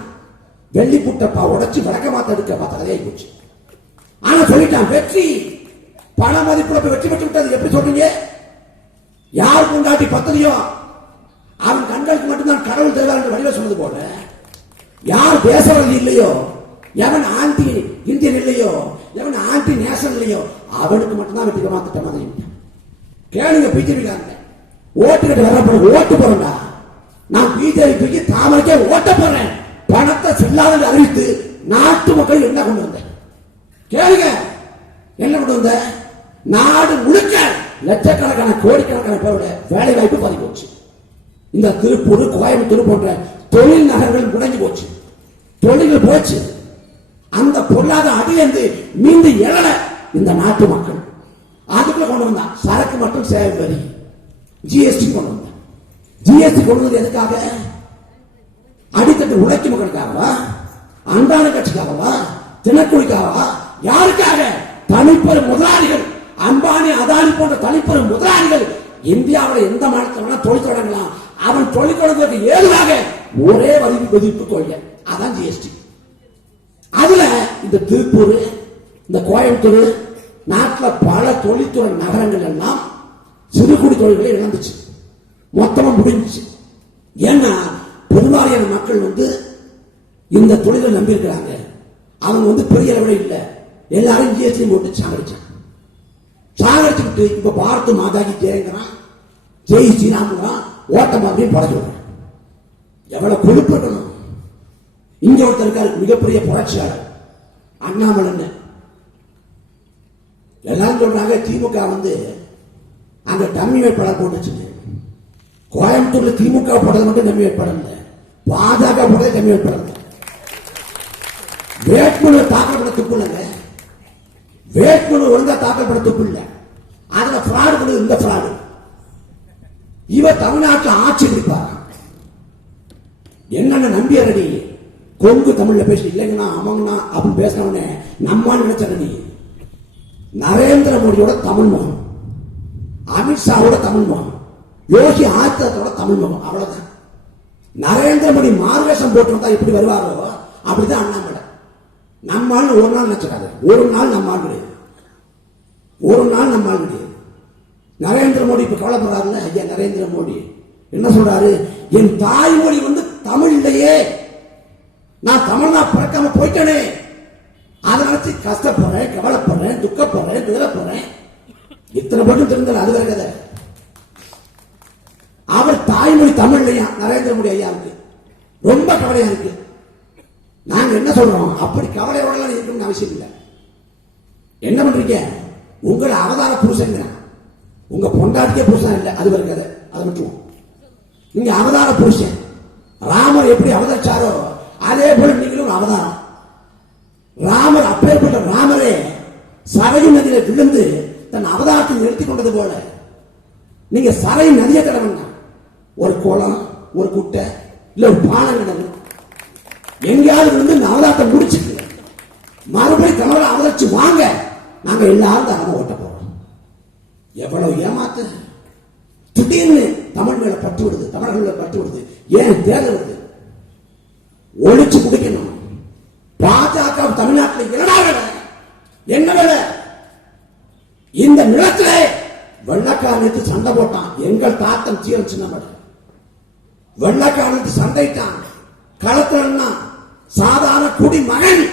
வெள்ளி புட்டப்பா உடைச்சு வடக்க மாத்த எடுக்க பார்த்த கதையாகி போச்சு. ஆனா சொல்லிட்டான் வெற்றி பண மதிப்புல வெற்றி பெற்று விட்டது. எப்படி சொல்றீங்க? யார் கொண்டாட்டி பத்தலையோ அவன் கண்களுக்கு மட்டும்தான் கடவுள் தேவை என்று வடிவ சொன்னது போல, யார் பேசறது இல்லையோ, எவன் ஆன்டி இந்தியன் இல்லையோ, எவன் ஆன்டி நேஷனல் இல்லையோ அவனுக்கு மட்டும்தான் வெற்றி மாத்திட்ட மாதிரி. கேளுங்க பிஜேபிக்காரங்க ஓட்டு கட்டு வரப்படும், ஓட்டு போறேன்டா நான் பிஜேபிக்கு தாமரைக்கே ஓட்ட போறேன், பணத்தை செல்லாத அறிவித்து நாட்டு மக்கள் என்ன கொண்டு வந்த கேளுங்க. என்ன கொண்டு வந்த? நாடு முழுக்க லட்சக்கணக்கான கோடிக்கணக்கான பேரோட வேலை வாய்ப்பு பாதி போச்சு. இந்த திருப்பூர், கோயம்புத்தூர் போன்ற தொழில் நகரங்கள் முடங்கி போச்சு, தொழில்கள் போச்சு. அந்த பொருளாதார அடியிலிருந்து மீண்டு எழல இந்த நாட்டு மக்கள். அதுக்குள்ள கொண்டு வந்தான் சரக்கு மற்றும் சேவை வரி, ஜிஎஸ்டி கொண்டு வந்தான். ஜிஎஸ்டி கொண்டு வந்தது எதுக்காக? அடித்தட்டு உழைக்கும் மக்களுக்காகவா, அன்றாட கட்சிக்காகவா, தினக்கூலிக்காகவா, யாருக்காக? தனிப்பெரும் முதலாளிகள், அம்பானி அதானி போன்ற தனிப்பெரும் முதலாளிகள் இந்தியாவில் எந்த மாநிலத்தில் தொழில் தொடங்கலாம், அவன் தொழில் தொடங்குவதற்கு ஏதுவாக ஒரே விதிப்பு கொள்கை, அதான் ஜிஎஸ்டி. அதுல இந்த திருப்பூர், இந்த கோயம்புத்தூர், நாட்டில் பல தொழில்துறை நகரங்கள் எல்லாம் சிறு குடி தொழில்களை இழந்துச்சு, மொத்தமா முடிஞ்சிச்சு. ஏன்னா பெரும்பாலான மக்கள் இந்த தொழிலை நம்பி இருக்கிறாங்க. அவங்க பெரிய அளவில் இல்லை, எல்லாரும் ஜிஎஸ்டி போட்டு சாகடிச்சுட்டு இப்ப பார்த்து மாதாக்கி தேங்கிறான், ஜெய் ஸ்ரீராமுங்கிறான், ஓட்டம் அப்படின்னு பட சொல்றான். எவ்வளவு கொழுப்பு இருக்கணும். இங்க ஒருத்தர் இருக்காரு மிகப்பெரிய புரட்சியாளர் அண்ணாமலை. எல்லாரும் சொல்றாங்க திமுக அங்க டம்மி வேட்பாளர் போட்டுச்சு. கோயம்புத்தூர்ல திமுக போடுறது மட்டும் டம்மி வேட்பாளர் இல்லை, பாஜக போடுறது டம்மி வேட்பாளர். வேட்புமனு தாக்கல் பண்ண துப்பு இல்லைங்க, வேட்புமனு ஒழுங்கா தாக்கல் பண்ண துப்பு இல்லை, அதுல பிராடு பண்ணது இந்த பிராடு. இவ தமிழ்நாட்டில் ஆட்சி பிடிப்பார் என்னென்ன நம்பிய ரெடி கொங்கு தமிழ்ல பேசி இல்லைங்கண்ணா அவங்கண்ணா அப்படின்னு பேசினவனே நம்ம நினைச்ச ரெடி. நரேந்திர மோடியோட தமிழ் முகம், அமித்ஷாவோட தமிழ் முகம், யோகி ஆதித்யநாத்தோட தமிழ் முகம், அவ்வளவுதான். நரேந்திர மோடி மார்வேஷம் போட்டு வந்தா எப்படி வருவாரோ அப்படிதான் அண்ணாமலை. நம்மால் ஒரு நாள் நினைச்சிடாது, ஒரு நாள் நம்ம ஆள் கிடையாது, ஒரு நாள் நம்ம ஆள் கிடையாது. நரேந்திர மோடி இப்ப கவலைப்படுறாருல்ல, ஐயா நரேந்திர மோடி என்ன சொல்றாரு, என் தாய்மொழி தமிழ் இல்லையே, நான் தமிழ்நா பிறக்காம போயிட்டேனே, அதை நினைச்சு கஷ்டப்படுறேன், கவலைப்படுறேன், துக்கப்படுறேன், துயரப்படுறேன். இத்தனை மட்டும் தெரிஞ்சல அது வேற கதை. அவர் தாய்மொழி தமிழ் இல்லையா நரேந்திர மோடி ஐயாவுக்கு ரொம்ப கவலையா இருக்கு. நாங்க என்ன சொல்றோம், அப்படி கவலையோட இருக்கணும்னு அவசியம் இல்லை. என்ன பண்றீங்க, உங்களை அவதார புருஷன், உங்க பொண்டாட்டியே புருஷன் இல்லை, அது ஒரு கதை, அதை மட்டும். நீங்க அவதார புருஷன், ராமர் எப்படி அவதரிச்சாரோ அதே போல நீங்களும் அவதாரம். ராமர் அப்பேற்பட்ட ராமரே சரையு நதியில விழுந்து தன் அவதாரத்தை நிறுத்திக் கொண்டது போல நீங்க சரை நதியை கடவுங்க, ஒரு குளம், ஒரு குட்டை, இல்ல ஒரு பாலம் கிடக்கு, எங்கேயாவது அவதாரத்தை முடிச்சுட்டு மறுபடியும் தமிழை அவதரிச்சு வாங்க, நாங்க எல்லாரும் தரமா ஓட்ட போறோம். எவ்வளவு ஏமாத்து. திடீர்னு தமிழ் மேல பட்டு விடுது, தமிழர்கள் மேல பட்டு விடுது. ஏன் தேர்தல் வருது, ஒழிச்சு குடிக்கணும். பாஜக தமிழ்நாட்டில் என்ன வேலை? இந்த நிலத்திலே வெள்ளக்காரனுக்கு சண்டை போட்டான், எங்கள் தாத்தன் சீரன் சின்ன வெள்ளக்காரனுக்கு சண்டைட்டான், களத்துல சாதாரண குடி மகன்,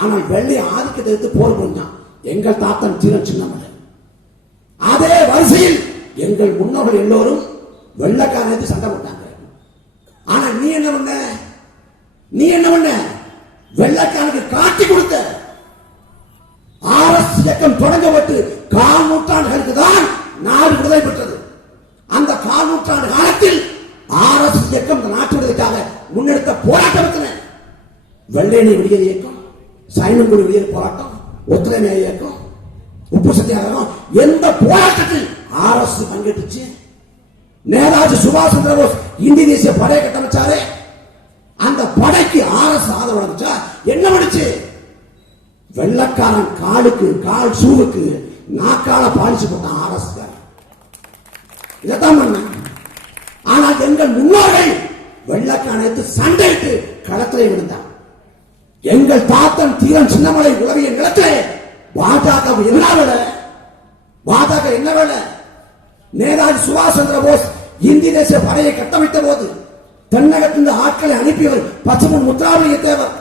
ஆனால் வெள்ளை ஆதிக்கத்தை எடுத்து போர் பண்ணான் எங்கள் தாத்தன் சீரன் சின்ன மகன். அதே வரிசையில் எங்கள் முன்னோர்கள் எல்லோரும் வெள்ளக்காரனுக்கு சண்டை போட்டாங்க. ஆனா நீ என்ன பண்ண, வெள்ளக்காரனுக்கு காட்டி கொடுத்த. ஆர்எஸ் இயக்கம் தொடங்கப்பட்டு 4 நூற்றாண்டுகளுக்கு தான் நாடு விடுதலை பெற்றது. அந்த 4 நூற்றாண்டு காலத்தில் ஆர்எஸ் இயக்கம் வெள்ளையனை விடியல் இயக்கம், சைமன் குடி விடியல் போராட்டம், ஒத்துழைமை இயக்கம், உப்பு சத்தியாகிரகம், எந்த போராட்டத்தில் RS பங்கேற்றுச்சு? நேதாஜி சுபாஷ் சந்திர போஸ் இந்திய தேசிய படையை கட்டமைச்சாரு. அந்த படைக்கு RS ஆதரவு வந்துச்சா? என்ன பண்ணுச்சு? வெள்ளக்காரன் காலுக்கு கால் சூவுக்கு நாக்கால பாலிச்சு போட்டான் RS. இதைத்தான் பண்ண. ஆனால் எங்கள் முன்னோர்கள் வெள்ளக்காரனை சண்டையிட்டு களத்திலே விழுந்தார். எங்கள் தாத்தன் தீரன் சின்னமலை உலகிய நிலத்திலே பாஜக என்ன வேலை? நேதாஜி சுபாஷ் சந்திர போஸ் இந்திய தேசிய படையை கட்டமைத்த போது தென்னகத்திலிருந்து ஆட்களை அனுப்பியவர் பச்சமுன் முத்துராமலிங்க தேவர்.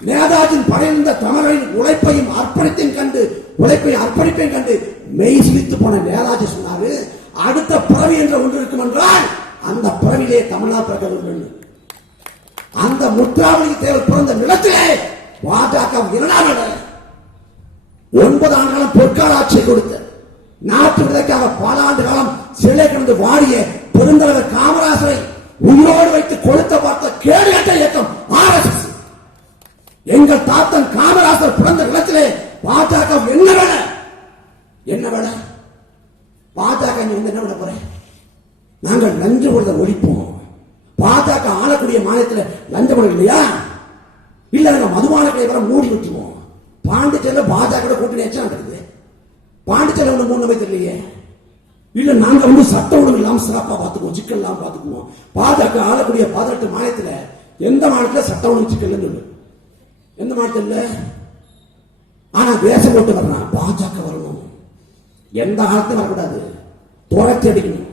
நேதாஜியின் படையிலிருந்த தமிழரின் உழைப்பையும் அர்ப்பணிப்பையும் கண்டு மெய் சிலித்து போன நேதாஜி சொன்னாரு, அடுத்த பிறவி என்ற ஒன்று இருக்கும் என்றால் அந்த பிறவிலே தமிழ்நாடு பிறக்க வேண்டும். அந்த முத்துராமலிங்க தேவர் பிறந்த நிலத்திலே பாஜக 9 ஆண்டுகளும் பொற்கால ஆட்சியை கொடுத்த நாட்டு விதைக்காக பல ஆண்டு காலம் சிலை கிடந்து வாடிய பெருந்தலைவர் காமராசரை உயிரோடு வைத்து கொடுத்த பார்த்த கேடுகட்ட இயக்கம் RSS. எங்கள் தாத்தன் காமராசர் பிறந்த நிலத்திலே பாஜக என்ன வேலை? பாஜக என்ன விட போறேன்? நாங்கள் லஞ்ச ஊழலை ஒழிப்போம். பாஜக ஆளக்கூடிய மாநிலத்தில் லஞ்சம் இல்லையா? இல்ல நாங்க மதுபானங்களை வர மூடி விட்டுருவோம். பாண்டிச்சேரியில பாஜக கூட்டணி நடக்குது. பாண்டிச்சேரி ஒண்ணு மூணு நம்பர் தெரியலையே. இல்ல நாங்க சட்ட ஒழுங்கு இல்லாம சிறப்பா பாத்துக்குவோம், சிக்கல் இல்லாம பாத்துக்குவோம். பாஜக ஆளக்கூடிய 18 மாநிலத்தில் எந்த மாநிலத்தில் சட்ட ஒழுங்கு சிக்கல் சொல்லு? எந்த மாநிலத்தில்? ஆனா வேஷம் போட்டு வரணும். பாஜக வரணும், எந்த காலத்தையும் வரக்கூடாது, துரத்தி அடிக்கணும்.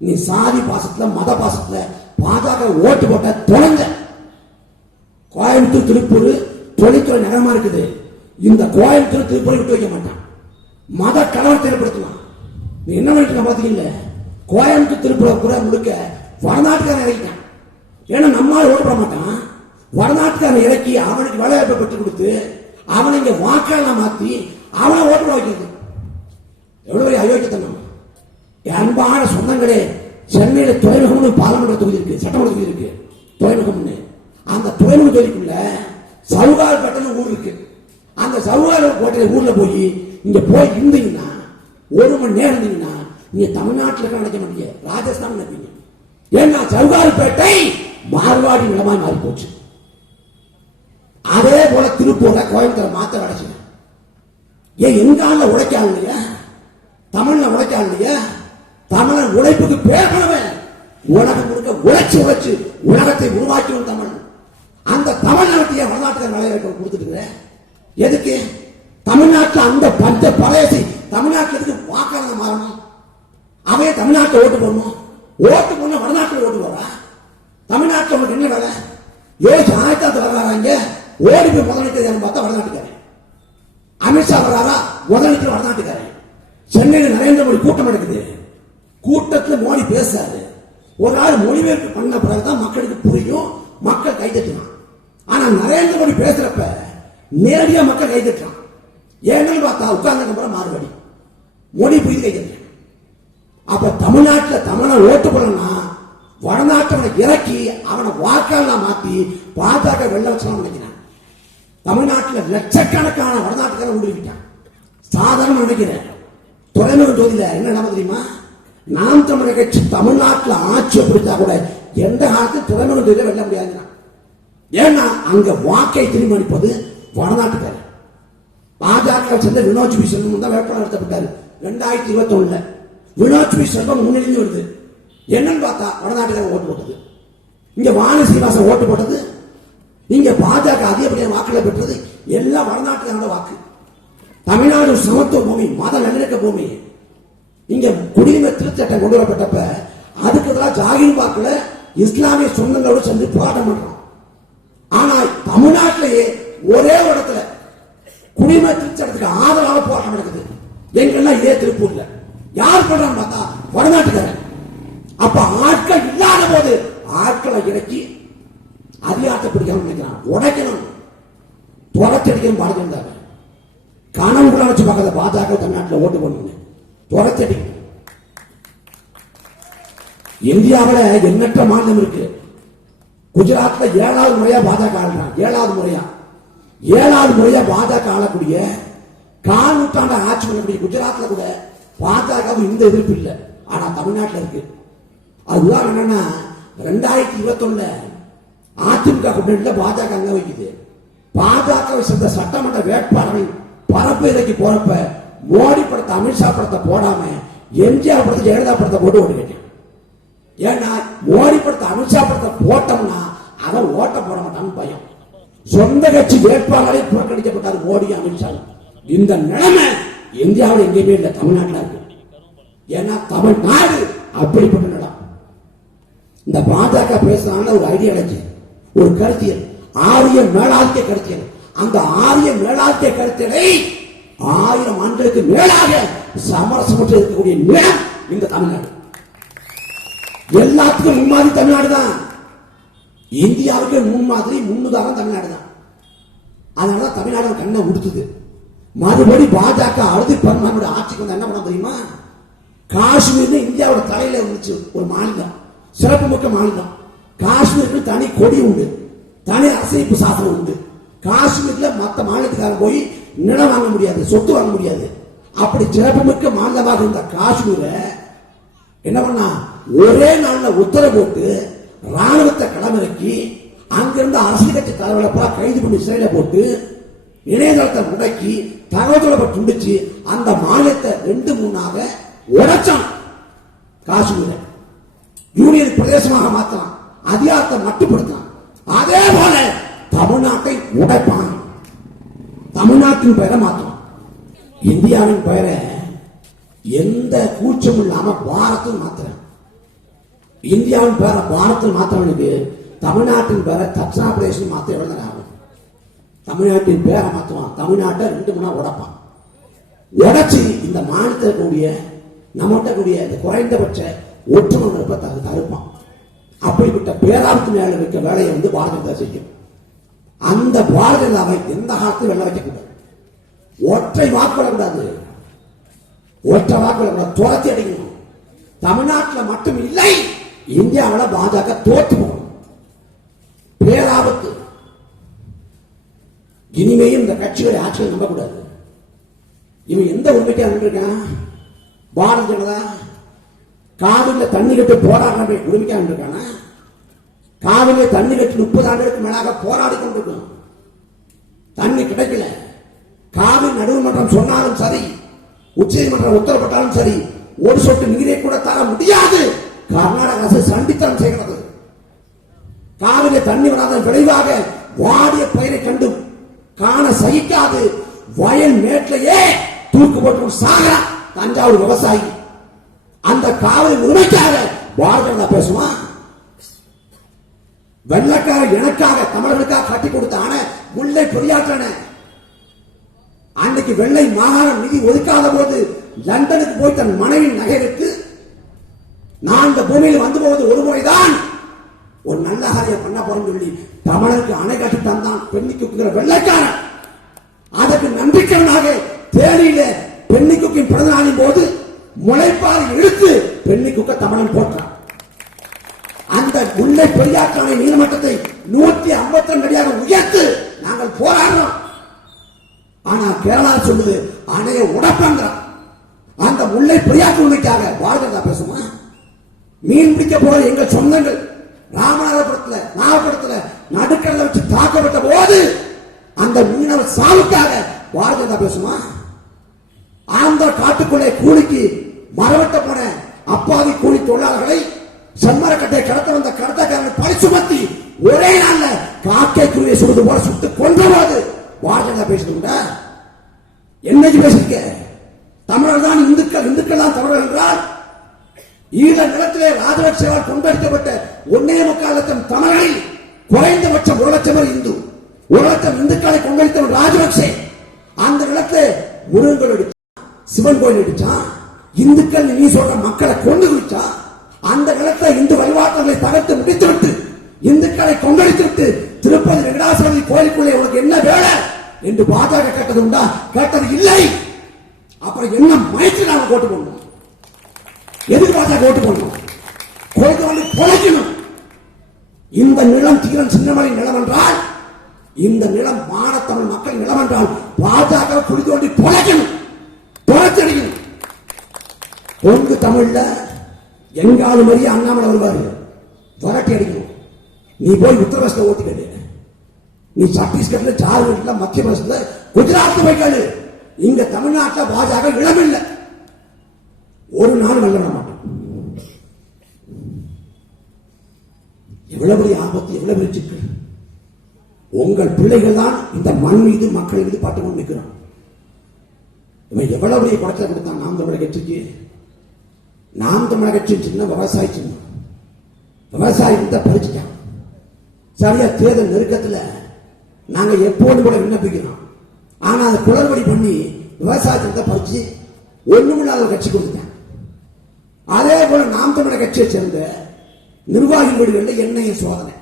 நீ சாதி பாசத்துல மத பாசத்துல பாஜக ஓட்டு போட்ட தொலைஞ்ச. கோயம்புத்தூர் திருப்பூர் தொழில்துறை நகரமா இருக்குது. இந்த கோயம்புத்தூர் திருப்பூரை விட்டு வைக்க மாட்டான். மத கலவரத்தை ஏற்படுத்தலாம். நீ என்ன பண்ணிட்டு பாத்தீங்கல்ல, கோயம்புத்தூர் திருப்பூர் கூட முழுக்க வடநாட்டுக்காரன் இறக்கிட்டான். ஏன்னா நம்மளால ஓட்டு போட மாட்டான். வடநாட்டுக்காரன் இறக்கி அவனுக்கு வேலைவாய்ப்பை பெற்றுக் கொடுத்து அவனை இங்க வாக்காளனா மாத்தி அவனை ஓட்டு போட வைக்கிறது எவ்வளவு பெரிய அயோக்கியத்தனம். அன்பான சொந்தங்களே, சென்னையில துறைமுகம்னு பாராளுமன்ற தொகுதி இருக்கு, சட்டமன்ற தொகுதி இருக்கு. துறைமுகம்னு அந்த துறைமுக தொகுதிக்குள்ள சவுகார்பேட்டைன்னு ஊர் இருக்கு. அந்த சவுகார்பேட்டை ஊர்ல போய் இங்க போய் இருந்தீங்கன்னா 1 மணி நேரம் இருந்தீங்கன்னா நீங்க தமிழ்நாட்டில் நினைக்க மாட்டீங்க, ராஜஸ்தான் நினைப்பீங்க. ஏன்னா சவுகார்பேட்டை மார்வாடி நிலமாய் மாறி போச்சு. அதே போல திருப்பூர கோயம்புத்தூர் மாத்த கிடைச்சு. ஏன் எங்கால உழைக்காது இல்லையா? தமிழ்ல உழைக்காது இல்லையா? தமிழன் உழைப்புக்கு பேர் பண்ணவன். உலகம் முழுக்க உழைச்சு உலகத்தை உருவாக்கியும் தமிழ். அந்த தமிழ்நாட்டையே வடநாட்டுக்கு வேலைவாய்ப்பு கொடுத்துட்டு எதுக்கு? தமிழ்நாட்டில் அந்த பஞ்ச பழையசி தமிழ்நாட்டுக்கு வாக்காளர் மாறணும். அவையே தமிழ்நாட்டில் ஓட்டு போடணும். ஓட்டு போன வடநாட்டில் ஓட்டு போறா? தமிழ்நாட்டில் உங்களுக்கு என்ன வேலை? யோசிச்சு 1900 வர்றாங்க. ஓடி போய் முதலமைச்சர் பார்த்தா வடநாட்டுக்காரன். அமித்ஷா வர்றாரா? முதலமைச்சர் வடநாட்டுக்காரன். சென்னையில் நரேந்திர மோடி கூட்டம் நடக்குது. கூட்டத்தில் மோடி பேசுறாரு. ஒரு நாள் மொழிபெயர்ப்பு பண்ண பிறகுதான் மக்களுக்கு புரியும், மக்கள் கைதட்டலாம். ஆனா நரேந்திர மோடி பேசுறப்ப நேரடியா மக்கள் கைதட்டான். ஏன்னு பார்த்தா உட்கார்ந்து மாறுபடி மொழி புரிந்து கைதட்டான். அப்ப தமிழ்நாட்டில் தமிழை ஓட்டு போடணும்னா வடநாட்டவனை இறக்கி அவனை வாக்காளனா மாத்தி பாஜக வெள்ள வச்சலாம் நினைக்கிறான். தமிழ்நாட்டில் லட்சக்கணக்கான வடநாட்டுக்காரன் உண்டுவிட்டான். சாதாரண நினைக்கிறேன். துறைமுக தொகுதியில என்ன நடந்து தெரியுமா? நாம் தமிழர் கட்சி தமிழ்நாட்டில் ஆட்சியை பிடித்தா கூட எந்த காலத்தில் துறைமுக தொகுதியில வெல்ல முடியாது. ஏன்னா அங்க வாக்கை தீர்மானிப்பது வடநாட்டுக்காரர். பாஜக சேர்ந்த வினோத் பி செல்வம் தான் வேட்பாளர் நடத்தப்பட்டார் 2021. வினோத் பி செல்வம் முன்னிலைந்து வருது. என்னன்னு பார்த்தா வடநாட்டுக்காரர் ஓட்டு போட்டது. இங்க வாணி சீனிவாசன் ஓட்டு போட்டது. இங்க பாஜக அதிகப்படியான வாக்குகளை பெற்றது. எல்லாம் வடநாட்டுக்காரோட வாக்கு. தமிழ்நாடு சமத்துவ பூமி, மத நல்லிணக்க பூமி. இங்க குடியுரிமை திருச்சட்டம் கொண்டு வரப்பட்டப்ப அதுக்கு எதிராக ஜாகிர் பார்க்கல இஸ்லாமிய சொந்தங்களோடு சென்று போராட்டம் பண்றோம். ஆனால் தமிழ்நாட்டிலேயே ஒரே ஒரு இடத்துல குடியுரிமை திருச்சட்டத்துக்கு ஆதரவாக போராட்டம் நடக்குது. எங்கெல்லாம் இதே திருப்பூர்ல. யார் பண்றான்னு பார்த்தா வடநாட்டுக்காரன். அப்ப ஆட்கள் இல்லாத போது ஆட்களை இறக்கி அதிகாரத்தை பிடிக்கணும் நினைக்கிறான். உடைக்கணும், துரத்தடிக்கணும். பாடுகின்றார் கனவு கூட வச்சு பார்க்காத பாஜக தமிழ்நாட்டில் ஓட்டு போடணும், துரத்தடிக்கணும். இந்தியாவில் எண்ணற்ற மாநிலம் இருக்கு. குஜராத்ல 7வது முறையா பாஜக ஆளுறாங்க. 7வது முறையா பாஜக ஆளக்கூடிய கால் நூற்றாண்டு ஆட்சி பண்ணக்கூடிய குஜராத்ல கூட பாஜக இந்த எதிர்ப்பு இல்லை. ஆனா தமிழ்நாட்டில் இருக்கு. அது உதாரணம் என்னன்னா 2021 அதிமுக கூட்டணியில பாஜக அங்க வைக்குது. பாஜகவை சேர்ந்த சட்டமன்ற வேட்பாளர்கள் பரப்புரைக்கு போறப்ப மோடி படத்தை அமித்ஷா படத்தை போடாம எம்ஜிஆர் படத்தை ஜெயலலிதா படத்தை போட்டு ஓட்டு கேட்டேன். ஏன்னா மோடி படத்தை அமித்ஷா படத்தை போட்டோம்னா அவன் ஓட்ட போட மாட்டான்னு பயம். சொந்த கட்சி வேட்பாளரை புறக்கணிக்கப்பட்டார் மோடி அமித்ஷா. இந்த நிலைமை இந்தியாவில் எங்கேயுமே இல்லை, தமிழ்நாட்டில் இருக்கு. ஏன்னா தமிழ்நாடு அப்படிப்பட்ட நிலம். இந்த பாஜக பேசுறாங்க ஒரு ஐடியாலஜி, ஒரு கருத்தியல், ஆரிய மேலாதிக்க கருத்தியல். அந்த ஆரிய மேலாதிக்க கருத்தியலை 1000 ஆண்டுகளுக்கு மேலாக சமரசமற்று இருக்கக்கூடிய நிலம் இந்த தமிழ்நாடு. எல்லாத்துக்கும் முன்மாதிரி தமிழ்நாடு தான். இந்தியாவுக்கு முன்மாதிரி முன்னுதாரணம் தமிழ்நாடு தான். அதனாலதான் தமிழ்நாடு கண்ணை உடுத்துது. மறுபடி பாஜக அறுதி பெரும்பான்மையோட ஆட்சிக்கு வந்து என்ன பண்ண தெரியுமா? காஷ்மீர் இந்தியாவோட தலையில இருந்துச்சு ஒரு மாநிலம், சிறப்பு மிக்க மாநிலம். காஷ்மீருக்கு தனி கொடி உண்டு, தனி அரசியல் சாசனம் உண்டு. காஷ்மீர்ல மற்ற மாநிலத்துக்காக போய் நிலம் வாங்க முடியாது, சொத்து வாங்க முடியாது. அப்படி சிறப்புமிக்க மாநிலமாக இருந்த காஷ்மீரை என்ன பண்ணா ஒரே நாள்ல உத்தரவு போட்டு ராணுவத்தை களமிறக்கி அங்கிருந்த அரசியல் கட்சி தலைவர்களை கைது பண்ணி சிறையில போட்டு இணையதளத்தை முடக்கி தகவல் தொடர்பை துண்டிச்சு அந்த மாநிலத்தை 2-3ஆக உடைச்சான். காஷ்மீரை யூனியன் பிரதேசமாக மாற்றலாம், அதிகாரத்தை மட்டுப்படுத்தலாம். அதே போல தமிழ்நாட்டை உடைப்பான், தமிழ்நாட்டின் பெயரை மாற்றலாம். இந்தியாவின் பெயரை எந்த கூச்சமும் இல்லாம பாரத்தில் மாத்துறேன். இந்தியாவின் பேரை பாரத்தில் மாற்றவனுக்கு தமிழ்நாட்டின் பேரை தட்சிணாபிரதேசம் மாத்த எவ்வளவு நேரம் ஆகும்? தமிழ்நாட்டின் பேரை மாற்றுவான், தமிழ்நாட்டை 2-3 உடைப்பான். உடைச்சி இந்த மாநிலத்தில் கூடிய நம்மகிட்ட கூடிய இந்த குறைந்தபட்ச ஒற்றுமை நிற்பத்தை தடுப்பான். அப்படிப்பட்ட பேராபத்து மேல இருக்க வேலையை வந்து பாரதிய ஜனதா செய்யும். அந்த பாரதிய ஜனதாவை எந்த காலத்தையும் வெள்ள வைக்கக்கூடாது. ஒற்றை வாக்கு கூடாது, ஒற்றை வாக்கு துரத்தி அடிக்கணும். தமிழ்நாட்டில் மட்டும் இல்லை, இந்தியாவில் பாஜக தோற்று போகணும். பேராபத்து. இனிமேயும் இந்த கட்சிகளை ஆட்சியை நம்பக்கூடாது. இவன் எந்த உரிமைக்கா நின்றுருக்கான்? பாரதிய ஜனதா காவிரியில் தண்ணி கட்டு போராட உரிமைக்கா நின்றுருக்கானா? காவிரியில் தண்ணி கட்டி 30 ஆண்டுகளுக்கு மேலாக போராடி கொண்டிருக்கோம். தண்ணி கிடைக்கல. காவிரி நடுவர்மன்றம் சொன்னாலும் சரி, உச்ச நீதிமன்றம் உத்தரப்பட்டாலும் சரி, ஒரு சொட்டு நீரை கூட தர முடியாது. கர்நாடக அரசு சண்டித்தனம் செய்கிறது. காவிரி தண்ணி வராத விளைவாக வாடிய பயிரை கண்டு காண சகிக்காது வயல் மேட்டிலேயே தூக்கு போட்டு சாக தஞ்சாவூர் விவசாயி. அந்த காவிரி உரிமைக்காக பாரதிய ஜனதா பேசுமா? வெள்ளக்காரர் எனக்காக தமிழர்களுக்காக கட்டி கொடுத்த ஆன முல்லை பெரியாற்றன அன்னைக்கு வெள்ளை மாகாணம் நிதி ஒதுக்காத போது லண்டனுக்கு போய் தன் மனைவி நகைக்கு நான் இந்த பூமியில் வந்து போவது ஒரு முறைதான், ஒரு நல்ல காரியம் பண்ண போறோம் சொல்லி தமிழருக்கு அணை கட்டி தந்தான் பெண்ணிக்குங்கிற வெள்ளைக்காரன். அதற்கு நம்பிக்கையாக தேனியில பெண்ணிக்குக்கின் பிறந்த நாளின் போது முளைப்பாறை இழுத்து பெண்ணிக்குக்க தமிழன் போட்டான். அந்த முல்லை பெரியாற்று நீர்மட்டத்தை 152 அடியாக உயர்த்து நாங்கள் போராடுறோம். ஆனா கேரளா சொல்லுது அணையை உடைப்பாங்க. அந்த முல்லை பெரியாற்று உண்மைக்காக பாரதிய ஜனதா பேசுமா? மீன் பிடிக்க போற எங்கள் சொந்தங்கள் ராமநாதபுரத்துல நாகப்பட்டினத்துல நடுக்கடல வச்சு தாக்கப்பட்ட போது அந்த மீனவர் சாவுக்காக பாரதிய ஜனதா பேசுமா? ஆந்திர காட்டுக்குள்ளே கூலிக்கு மரவட்ட போன அப்பாவி கூலி தொழிலாளர்களை செம்மரக்கட்டை கடத்த வந்த கடத்தக்காரர்கள் பழி சுமத்தி ஒரே நாள்ல காக்கை குருவியை சுடுது போல சுட்டு கொன்ற போது பாரதிய ஜனதா பேசுதுண்டா? என்னைக்கு பேசிருக்க? தமிழர் தான் இந்துக்கள், இந்துக்கள் தான் தமிழர் என்றால் ஈழ நிலத்திலே ராஜபக்சேவால் கொண்டடிக்கப்பட்ட 1.25 லட்சம் தமிழர்கள் குறைந்தபட்சம் 1 லட்சம் பேர் இந்து, 1 லட்சம் இந்துக்களை கொண்டடித்தவர் ராஜபக்சே. அந்த நிலத்திலே முருகன் அடிச்சான், சிவன் கோயில் அடிச்சான், இந்துக்கள் நீ சொல்ற மக்களை கொண்டு குடிச்சா. அந்த நிலத்தை இந்து வழிபாட்டங்களை தகர்த்து முடித்துவிட்டு இந்துக்களை கொண்டடித்துவிட்டு திருப்பதி வெங்கடாசபதி கோயிலுக்குள்ளே உனக்கு என்ன வேலை என்று பாஜக கேட்டது உண்டா? கேட்டது இல்லை. அப்புறம் என்ன மயத்து நாம ஓட்டு போடணும்? எதுக்கு பாஜக ஓட்டு போடணும்? கொலைக்கு வந்து கொலைக்கணும். இந்த நிலம் தீரன் சின்னமலை நிலம் என்றால், இந்த நிலம் மானத்தமிழ் மக்கள் நிலம் என்றால் பாஜக குடி தோண்டி தொலைக்கணும், தொலைச்சடிக்கணும். கொங்கு தமிழ்ல எங்காலும் வரைய அண்ணாமலை வருவாரு, விரட்டி அடிக்கணும். நீ போய் உத்தரப்பிரதேச ஓட்டு கேளு, நீ சத்தீஸ்கர்ல, ஜார்க்கண்ட்ல, மத்திய பிரதேசத்துல, குஜராத் போய் கேளு. இங்க தமிழ்நாட்டில் பாஜக இளமில்லை, ஒரு நாள் நல்ல மாட்டோம். எவ்வளவு பெரிய ஆபத்து, எவ்வளவு பெரிய சிக்கல். உங்கள் பிள்ளைகள் தான் இந்த மண் மீது, மக்கள் மீது பாட்டு கொண்டு நிற்கிறான். இவன் எவ்வளவு பெரிய குறைச்சல் கொடுத்தான் நாம் தமிழக கட்சிக்கு. நாம் தமிழக கட்சி சின்ன விவசாய சின்னம், விவசாயத்தை பறிச்சுட்டான். சரியா தேர்தல் நெருக்கத்தில் நாங்க எப்போது கூட விண்ணப்பிக்கிறோம். ஆனா அதை குளறுபடி பண்ணி விவசாயத்தை பறிச்சு ஒண்ணுமில்லாத கட்சி கொடுத்துட்டான். அதே போல நாம் தமிழக கட்சியை சேர்ந்த நிர்வாகி வீடுகளில் எண்ணெய் சோதனை,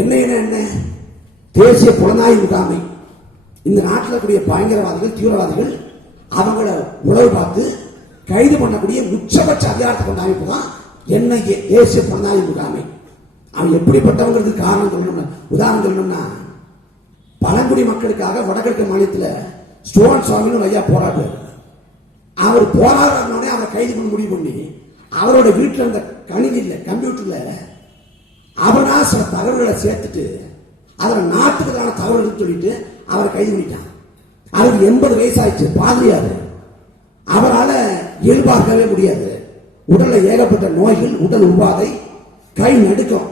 என்ன தேசிய புலனாய்வு முகாமை, இந்த நாட்டில் இருக்கக்கூடிய பயங்கரவாதிகள், தீவிரவாதிகள் அவங்கள உளவு பார்த்து கைது பண்ணக்கூடிய உச்சபட்ச அதிகாரத்தை கொண்ட அமைப்பு தான் என்ஐஏ, தேசிய புலனாய்வு முகாமை. அவன் எப்படிப்பட்டவங்களுக்கு காரணம் சொல்லணும், உதாரணம் சொல்லணும்னா, பழங்குடி மக்களுக்காக வடகிழக்கு மாநிலத்தில் ஸ்டோன் சுவாமின்னு ஐயா போராடுவார். அவர் போராடுறோடனே அவரை கைது பண்ண முடிவு பண்ணி அவரோட வீட்டில் இருந்த கணினியில், கம்ப்யூட்டர்ல அவனா சில தகவல்களை சேர்த்துட்டு அதில் நாட்டுக்கான தகவல்கள் சொல்லிட்டு அவரை கைது பண்ணிட்டான். அவருக்கு 80 வயசாயிடுச்சு, பாதிரியாரு. அவரால் இயல்பாகவே முடியாது, உடல்ல ஏகப்பட்ட நோய்கள், உடல் உபாதை, கை நடுக்கம்.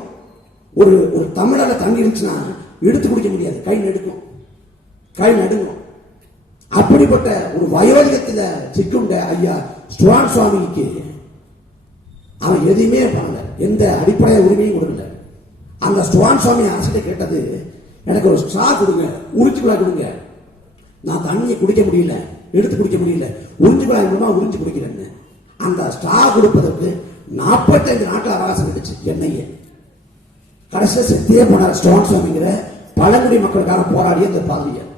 ஒரு தமிழக தண்ணி இருந்துச்சுன்னா எடுத்து குடிக்க முடியாது, கை நடுக்கும், கை நடுங்கும். அப்படிப்பட்ட ஒரு வயோதிகத்தில் சிக்குண்ட ஐயா ஸ்டோன் சுவாமிக்கு அவன் எதுவுமே பண்ணல, எந்த அடிப்படை உரிமையும் கொடுக்கல. அந்த ஸ்டோன் சுவாமி அரசிட்ட கேட்டது, எனக்கு ஒரு ஸ்ட்ரா கொடுங்க, உறிஞ்சுக்குழாய் கொடுங்க, நான் தண்ணியை குடிக்க முடியல, எடுத்து குடிக்க முடியல, உறிஞ்சுக்குழாய் மூலமா உறிஞ்சு குடிக்கிறேன்னு. அந்த ஸ்ட்ரா கொடுப்பதற்கு 45 நாட்கள் அவகாசம் இருந்துச்சு. எண்ணெயை கடைசியில் செத்தியே போனார் ஸ்டோன் சுவாமிங்கிற பழங்குடி மக்களுக்காக போராடிய அந்த பாதிரியார்.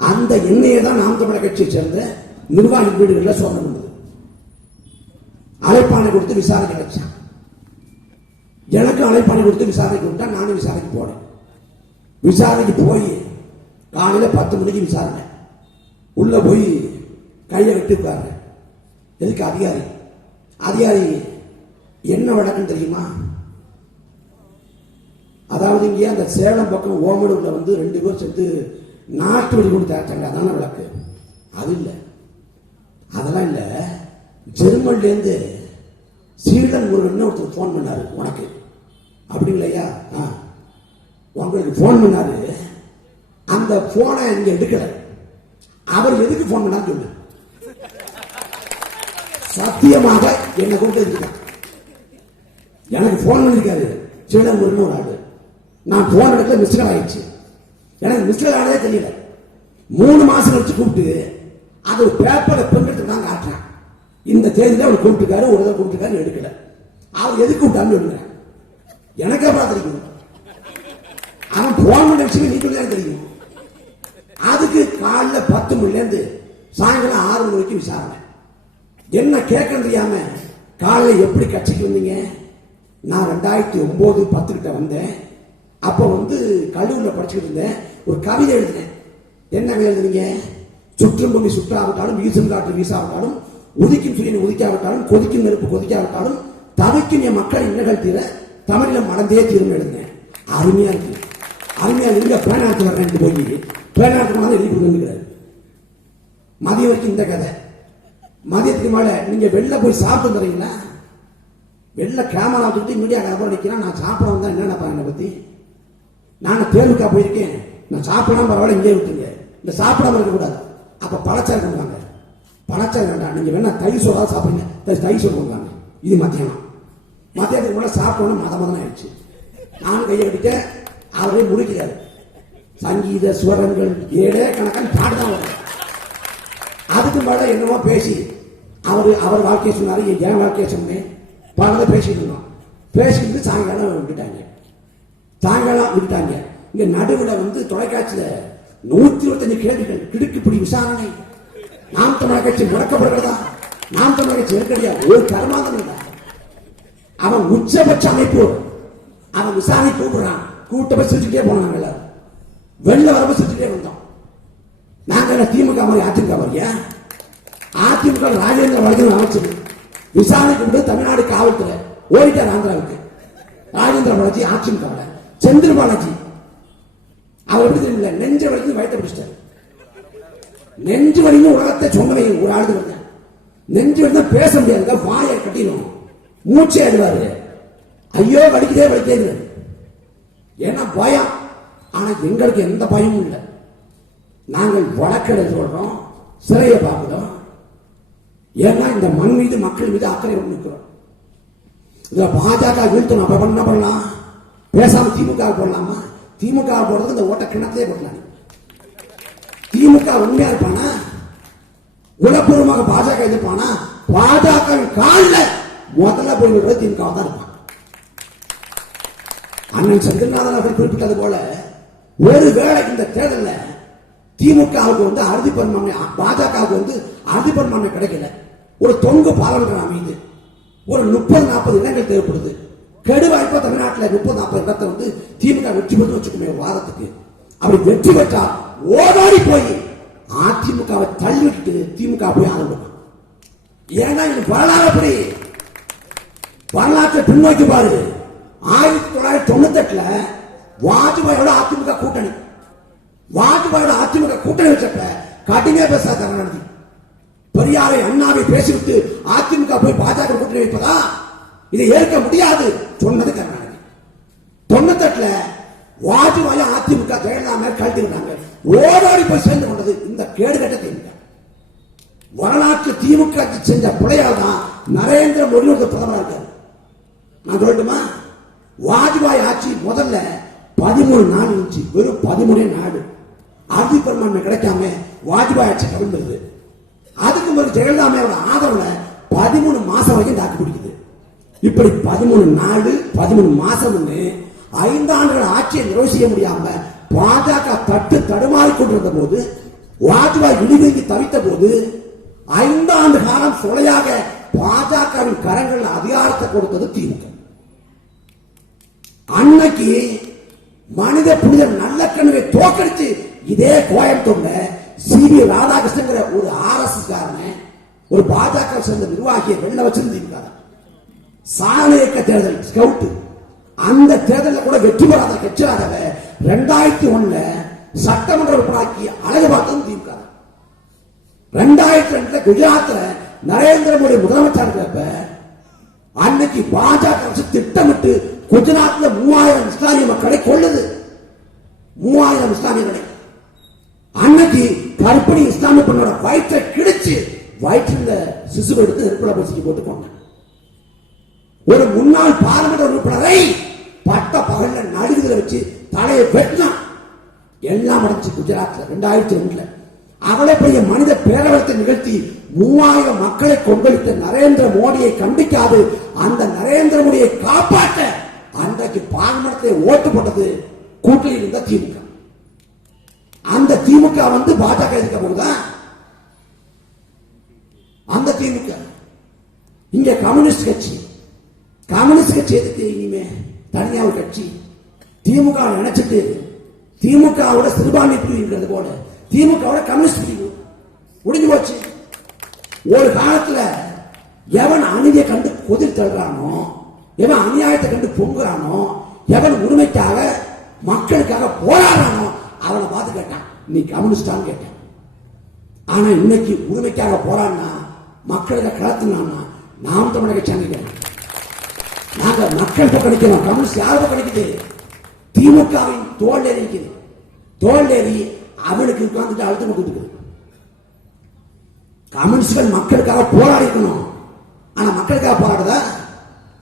அந்த எண்ணெயை தான் நாம் தமிழக கட்சியை சேர்ந்த நிர்வாகி வீடுகளில் சோதனை பண்ணது. அழைப்பானை கொடுத்து விசாரணை கிடைச்சான். எனக்கு அழைப்பானை கொடுத்து விசாரணை கொடுத்தா நானும் விசாரணைக்கு போனேன். விசாரணைக்கு போய் காலையில 10 மணிக்கு விசாரணை. உள்ள போய் கையை வெட்டி உட்காரு. எதுக்கு? அதிகாரி என்ன வழக்குன்னு தெரியுமா? அதாவது இங்கே அந்த சேலம் பக்கம் ஓமலூர்ல 2 பேர் சேர்ந்து நாட்டு வெடி கொண்டு தேர்த்தாங்க, அதான வழக்கு. அது இல்லை, அதெல்லாம் இல்லை. ஜெர்மன்லேருந்து சீடன் ஒருத்தர் போன் பண்ணாரு, உனக்கு அப்படிங்களையா உங்களுக்கு போன் பண்ணாரு. அந்த போனை இங்க எடுக்கல. அவர் எதுக்கு போன் பண்ணாரு சொல்லு. சத்தியமாக என்னை கொண்டு இருக்கான். எனக்கு போன் பண்ணிருக்காரு சீடன் ஒரு ஆளு. நான் போன் எடுக்கல, மிஸ்டர் ஆயிடுச்சு. எனக்கு மிஸ்டர் ஆனதே தெரியல. 3 மாசம் கழிச்சு கூப்பிட்டு அது ஒரு பேப்பரை பெண்கிட்ட தான் காட்டுறேன். இந்த தேதியில அவர் கூப்பிட்டுருக்காரு, ஒரு தடவை கூப்பிட்டுருக்காரு, எடுக்கல. அவர் எதுக்கு கூப்பிட்டான்னு சொல்லுங்க. எனக்கே பார்த்துருக்கணும். அவன் போன் பண்ண விஷயம் நீ சொல்லி தெரியும். அதுக்கு காலைல 10 மணிலேருந்து சாயங்காலம் 6 மணி வரைக்கும் விசாரணை. என்ன கேட்க தெரியாம காலையில எப்படி கட்சிக்கு வந்தீங்க? நான் 2009-10 கிட்ட வந்தேன். அப்போ கல்லூரியில் படிச்சுட்டு இருந்தேன். ஒரு கவிதை எழுதினேன். என்ன எழுதுனீங்க? சுற்றும் பூமி சுற்றாவிட்டாலும், வீசும் காற்று வீசாவிட்டாலும், உதிக்கும் சூரியன் உதிக்காவிட்டாலும், கொதிக்கும் நெருப்பு கொதிக்காவிட்டாலும், தவிக்கும் என் மக்கள் இன்னகள் தீர தமிழில் மறந்தே தீரும் எழுதுனேன். அருமையா இருக்கு, அருமையா இருக்க. பேனாட்டு வர்றேன் போய் பேனாட்டு எழுதி கொடுக்கிறாரு. மதியம் வரைக்கும் இந்த கதை. மதியத்துக்கு மேல நீங்க வெளில போய் சாப்பிட்டு தரீங்களா? வெளில கேமரா வச்சுட்டு மீடியா கதை நிற்கிறேன். நான் சாப்பிட வந்தா என்னென்ன என்னை பத்தி? நான் தேர்வுக்கா போயிருக்கேன். நான் சாப்பிடலாம் பரவாயில்ல, இங்கே விட்டுங்க. இந்த சாப்பிடாம இருக்கக்கூடாது. அப்ப பழச்சாறு பண்ணுவாங்க. பழச்சாறு வேண்டாம், நீங்க வேணா தயிர் சோறா சாப்பிடுங்க, தயிர் சோறு பண்ணுவாங்க. இது மத்தியானத்துக்கு கூட சாப்பிடணும் மதம் ஆயிடுச்சு. நானும் கையை கட்டிட்டேன். அவரே முடிக்கிறாரு. சங்கீத சுவரங்கள் ஏழே கணக்கான பாடுதான் வரும். அதுக்கு மேல என்னவோ பேசி அவர் வாழ்க்கையை சொன்னாரு, என் வாழ்க்கையை சொன்னேன். பல பேசிட்டு இருந்தோம். பேசிட்டு சாயங்காலம் விட்டுட்டாங்க. இங்க நடுவில் தொலைக்காட்சியில 125 கேள்விகள், கிடுக்குப்பிடி விசாரணை. நாம் தமிழக கட்சி முடக்கப்படுகிறதா? நாம் தமிழக கட்சி இருக்கடியா? ஒரு கர்மாந்தம் இல்லை. அவன் உச்சபட்ச அமைப்பு. அவன் விசாரணை கூப்பிடுறான். கூட்ட போய் சிரிச்சுட்டே போனாங்க. எல்லாரும் வெளில வரப்ப சிரிச்சுட்டே வந்தோம். நாங்க திமுக மாதிரி அதிமுக மாதிரியா? அதிமுக ராஜேந்திர பாலாஜி அமைச்சர் விசாரணை கூப்பிட்டு தமிழ்நாடு காவல்துறை ஓடிட்டார் ஆந்திராவுக்கு. ராஜேந்திர பாலாஜி அதிமுக செந்தில் பாலாஜி அவர் எப்படி தெரியல, நெஞ்ச வரைக்கும் வயிற்ற பிடிச்சிட்டார். நெஞ்சு வரைக்கும் உலகத்தை சொன்னவை ஒரு ஆளுக்கு வந்தேன். நெஞ்சு வரைக்கும் பேச முடியாது, வாயை கட்டிடும், மூச்சே எழுவாரு. ஐயோ வலிக்குதே வலிக்கே, ஏன்னா பயம். ஆனா எங்களுக்கு எந்த பயமும் இல்லை. நாங்கள் வழக்கெடுத்து சொல்றோம், சிறையை பார்க்கிறோம். ஏன்னா இந்த மண் மீது மக்கள் மீது அக்கறை நிற்கிறோம். இதுல பாஜக வீழ்த்தணும். அப்ப என்ன பண்ணலாம்? பேசாம திமுக போடலாமா? திமுக போடுறது இந்த ஓட்ட கிணத்திலே போடலாம். திமுக உண்மையா இருப்பானா? உளப்பூர்வமாக பாஜக இருப்பானா? பாஜக காலில் முதல்ல போய் விடுறது திமுக தான் இருப்பான். அண்ணன் செந்தில்நாதன் அவர்கள் குறிப்பிட்டது போல ஒருவேளை இந்த தேர்தலில் திமுகவுக்கு வந்து அறுதி பெரும்பான்மை, பாஜகவுக்கு அறுதி பெரும்பான்மை கிடைக்கல, ஒரு தொங்கு பாராளுமன்ற அமைது, ஒரு 30-40 இடங்கள் தேவைப்படுது. கெடு வாய்ப்பா தமிழ்நாட்டில் 30-40 இடத்தை திமுக வெற்றி பெற்று வச்சுக்குமே வாரத்துக்கு. அப்படி வெற்றி பெற்றால் ஓடாடி போய் அதிமுகவை தள்ளிவிட்டு திமுக போய் ஆரம்பிக்கும். ஏன்னா வரலாறு அப்படி. வரலாற்றை பின்னோக்கி பாரு. 1998 வாஜ்பாயோட அதிமுக கூட்டணி, வாஜ்பாயோட அதிமுக கூட்டணி வச்சப்ப கடுமையா பேசாத கருணாநிதி. பெரியாரை அண்ணாவை பேசிவிட்டு அதிமுக போய் பாஜக கூட்டணி வைப்பதா? இதை ஏற்க முடியாது சொன்னது கருணாநிதி. 98 வாஜ்பாய் அதிமுக ஜெயலலிதா கழட்டி விட்டாங்க. ஓடாடி போய் சேர்ந்து கொண்டது இந்த கேடுகட்ட திமுக. வரலாற்று திமுக செஞ்ச பிள்ளையால் தான் நரேந்திர மோடி பிரதமராக இருக்காரு. நான் சொல்லட்டுமா? வாஜ்பாய் ஆட்சி முதல்ல 13 நாள் இருந்துச்சு, வெறும் 13 நாடு. அறுதி பெரும்பான்மை கிடைக்காம வாஜ்பாய் ஆட்சி கவிழ்ந்தது. அதுக்கு பிறகு ஜெயலலிதாவோட ஆதரவுல 13 மாசம் வரைக்கும் தாக்கு பிடிக்குது. இப்படி 13 நாடு 13 மாசம் 5 ஆண்டுகள் ஆட்சியை நிறைவு செய்ய முடியாம பாஜக தட்டு தடுமாறி கொண்டிருந்த போது, வாஜ்பாய் விடுவிக்கு தவித்த போது 5 ஆண்டு காலம் சொலையாக பாஜகவின் கரங்கள் அதிகாரத்தை கொடுத்தது திமுக. அன்னைக்கு மனித புனிதர் நல்லக்கண்ணுவை தோக்கடிச்சு இதே கோயம்புத்தூர்ல சி.வி. ராதாகிருஷ்ணங்கிற ஒரு ஆர்எஸ்எஸ் காரன் ஒரு பாஜக சேர்ந்த நிர்வாகியை வெளில வச்சிருந்தீங்க. சாலை இயக்க தேர்தல் ஸ்கவுட், அந்த தேர்தலில் கூட வெற்றி பெறாத கட்சியாக 2001 சட்டமன்ற உறுப்பினராக்கி அழகு பார்த்தது திமுக. 2002 குஜராத்ல நரேந்திர மோடி முதலமைச்சர் இருக்கிறப்ப அன்னைக்கு பாஜக அரசு திட்டமிட்டு குஜராத்ல 3000 இஸ்லாமிய மக்களை கொள்ளுது. 3000 இஸ்லாமியர்களை அன்னைக்கு கர்ப்பிணி இஸ்லாமிய பெண்ணோட வயிற்றை கிழிச்சு வயிற்றில் சிசு எடுத்து நெருப்புல பசிக்கு போட்டுக்கோங்க. ஒரு முன்னாள் பார்லிமெண்ட் உறுப்பினரை பட்ட பகல்ல நடுவில் வச்சு தலையை வெட்டினா. எல்லாம் நடந்துச்சு குஜராத்ல 2002. அவ்வளவு பெரிய மனித பேரவலத்தை நிகழ்த்தி 3000 மக்களை கொந்தளித்த நரேந்திர மோடியை கண்டிக்காது அந்த நரேந்திர மோடியை காப்பாற்ற அன்றைக்கு பார்லிமெண்ட்ல ஓட்டு போட்டது கூட்டணியில் இருந்த திமுக. அந்த திமுக பாஜக எதிர்க்க போகுதா? அந்த திமுக இங்க கம்யூனிஸ்ட் கட்சி, கம்யூனிஸ்ட் கட்சி எதுக்கு இனிமே தனியா ஒரு கட்சி? திமுக நினைச்சிட்டு திமுகவோட சிறுபான்மை பிரிவு இருக்கிறது போல திமுகவோட கம்யூனிஸ்ட் பிரிவு முடிஞ்சு போச்சு. ஒரு காலத்துல எவன் அநீதியை கண்டு கொதில் தள்ளுறானோ, எவன் அநியாயத்தை கண்டு பொங்குறானோ, எவன் உரிமைக்காக மக்களுக்காக போராடுறானோ அவனை பார்த்து கேட்டான், நீ கம்யூனிஸ்டான்னு கேட்டான். ஆனா இன்னைக்கு உரிமைக்காக போராடினா மக்களுக்கு கலத்துனா நாம் தமிழக கட்சி நாங்க மக்கள் பக்கம் நிற்கிறோம். கம்யூனிஸ்ட் யார் பக்கம் நிற்குது? திமுகவின் தோல் ஏறிக்குது. தோல் ஏறி அவனுக்கு உட்கார்ந்துட்டு அழுத்தம் கொடுத்துருக்கு. கம்யூனிஸ்ட்கள் மக்களுக்காக போராடி இருக்கணும். ஆனா மக்களுக்காக போராடுதா?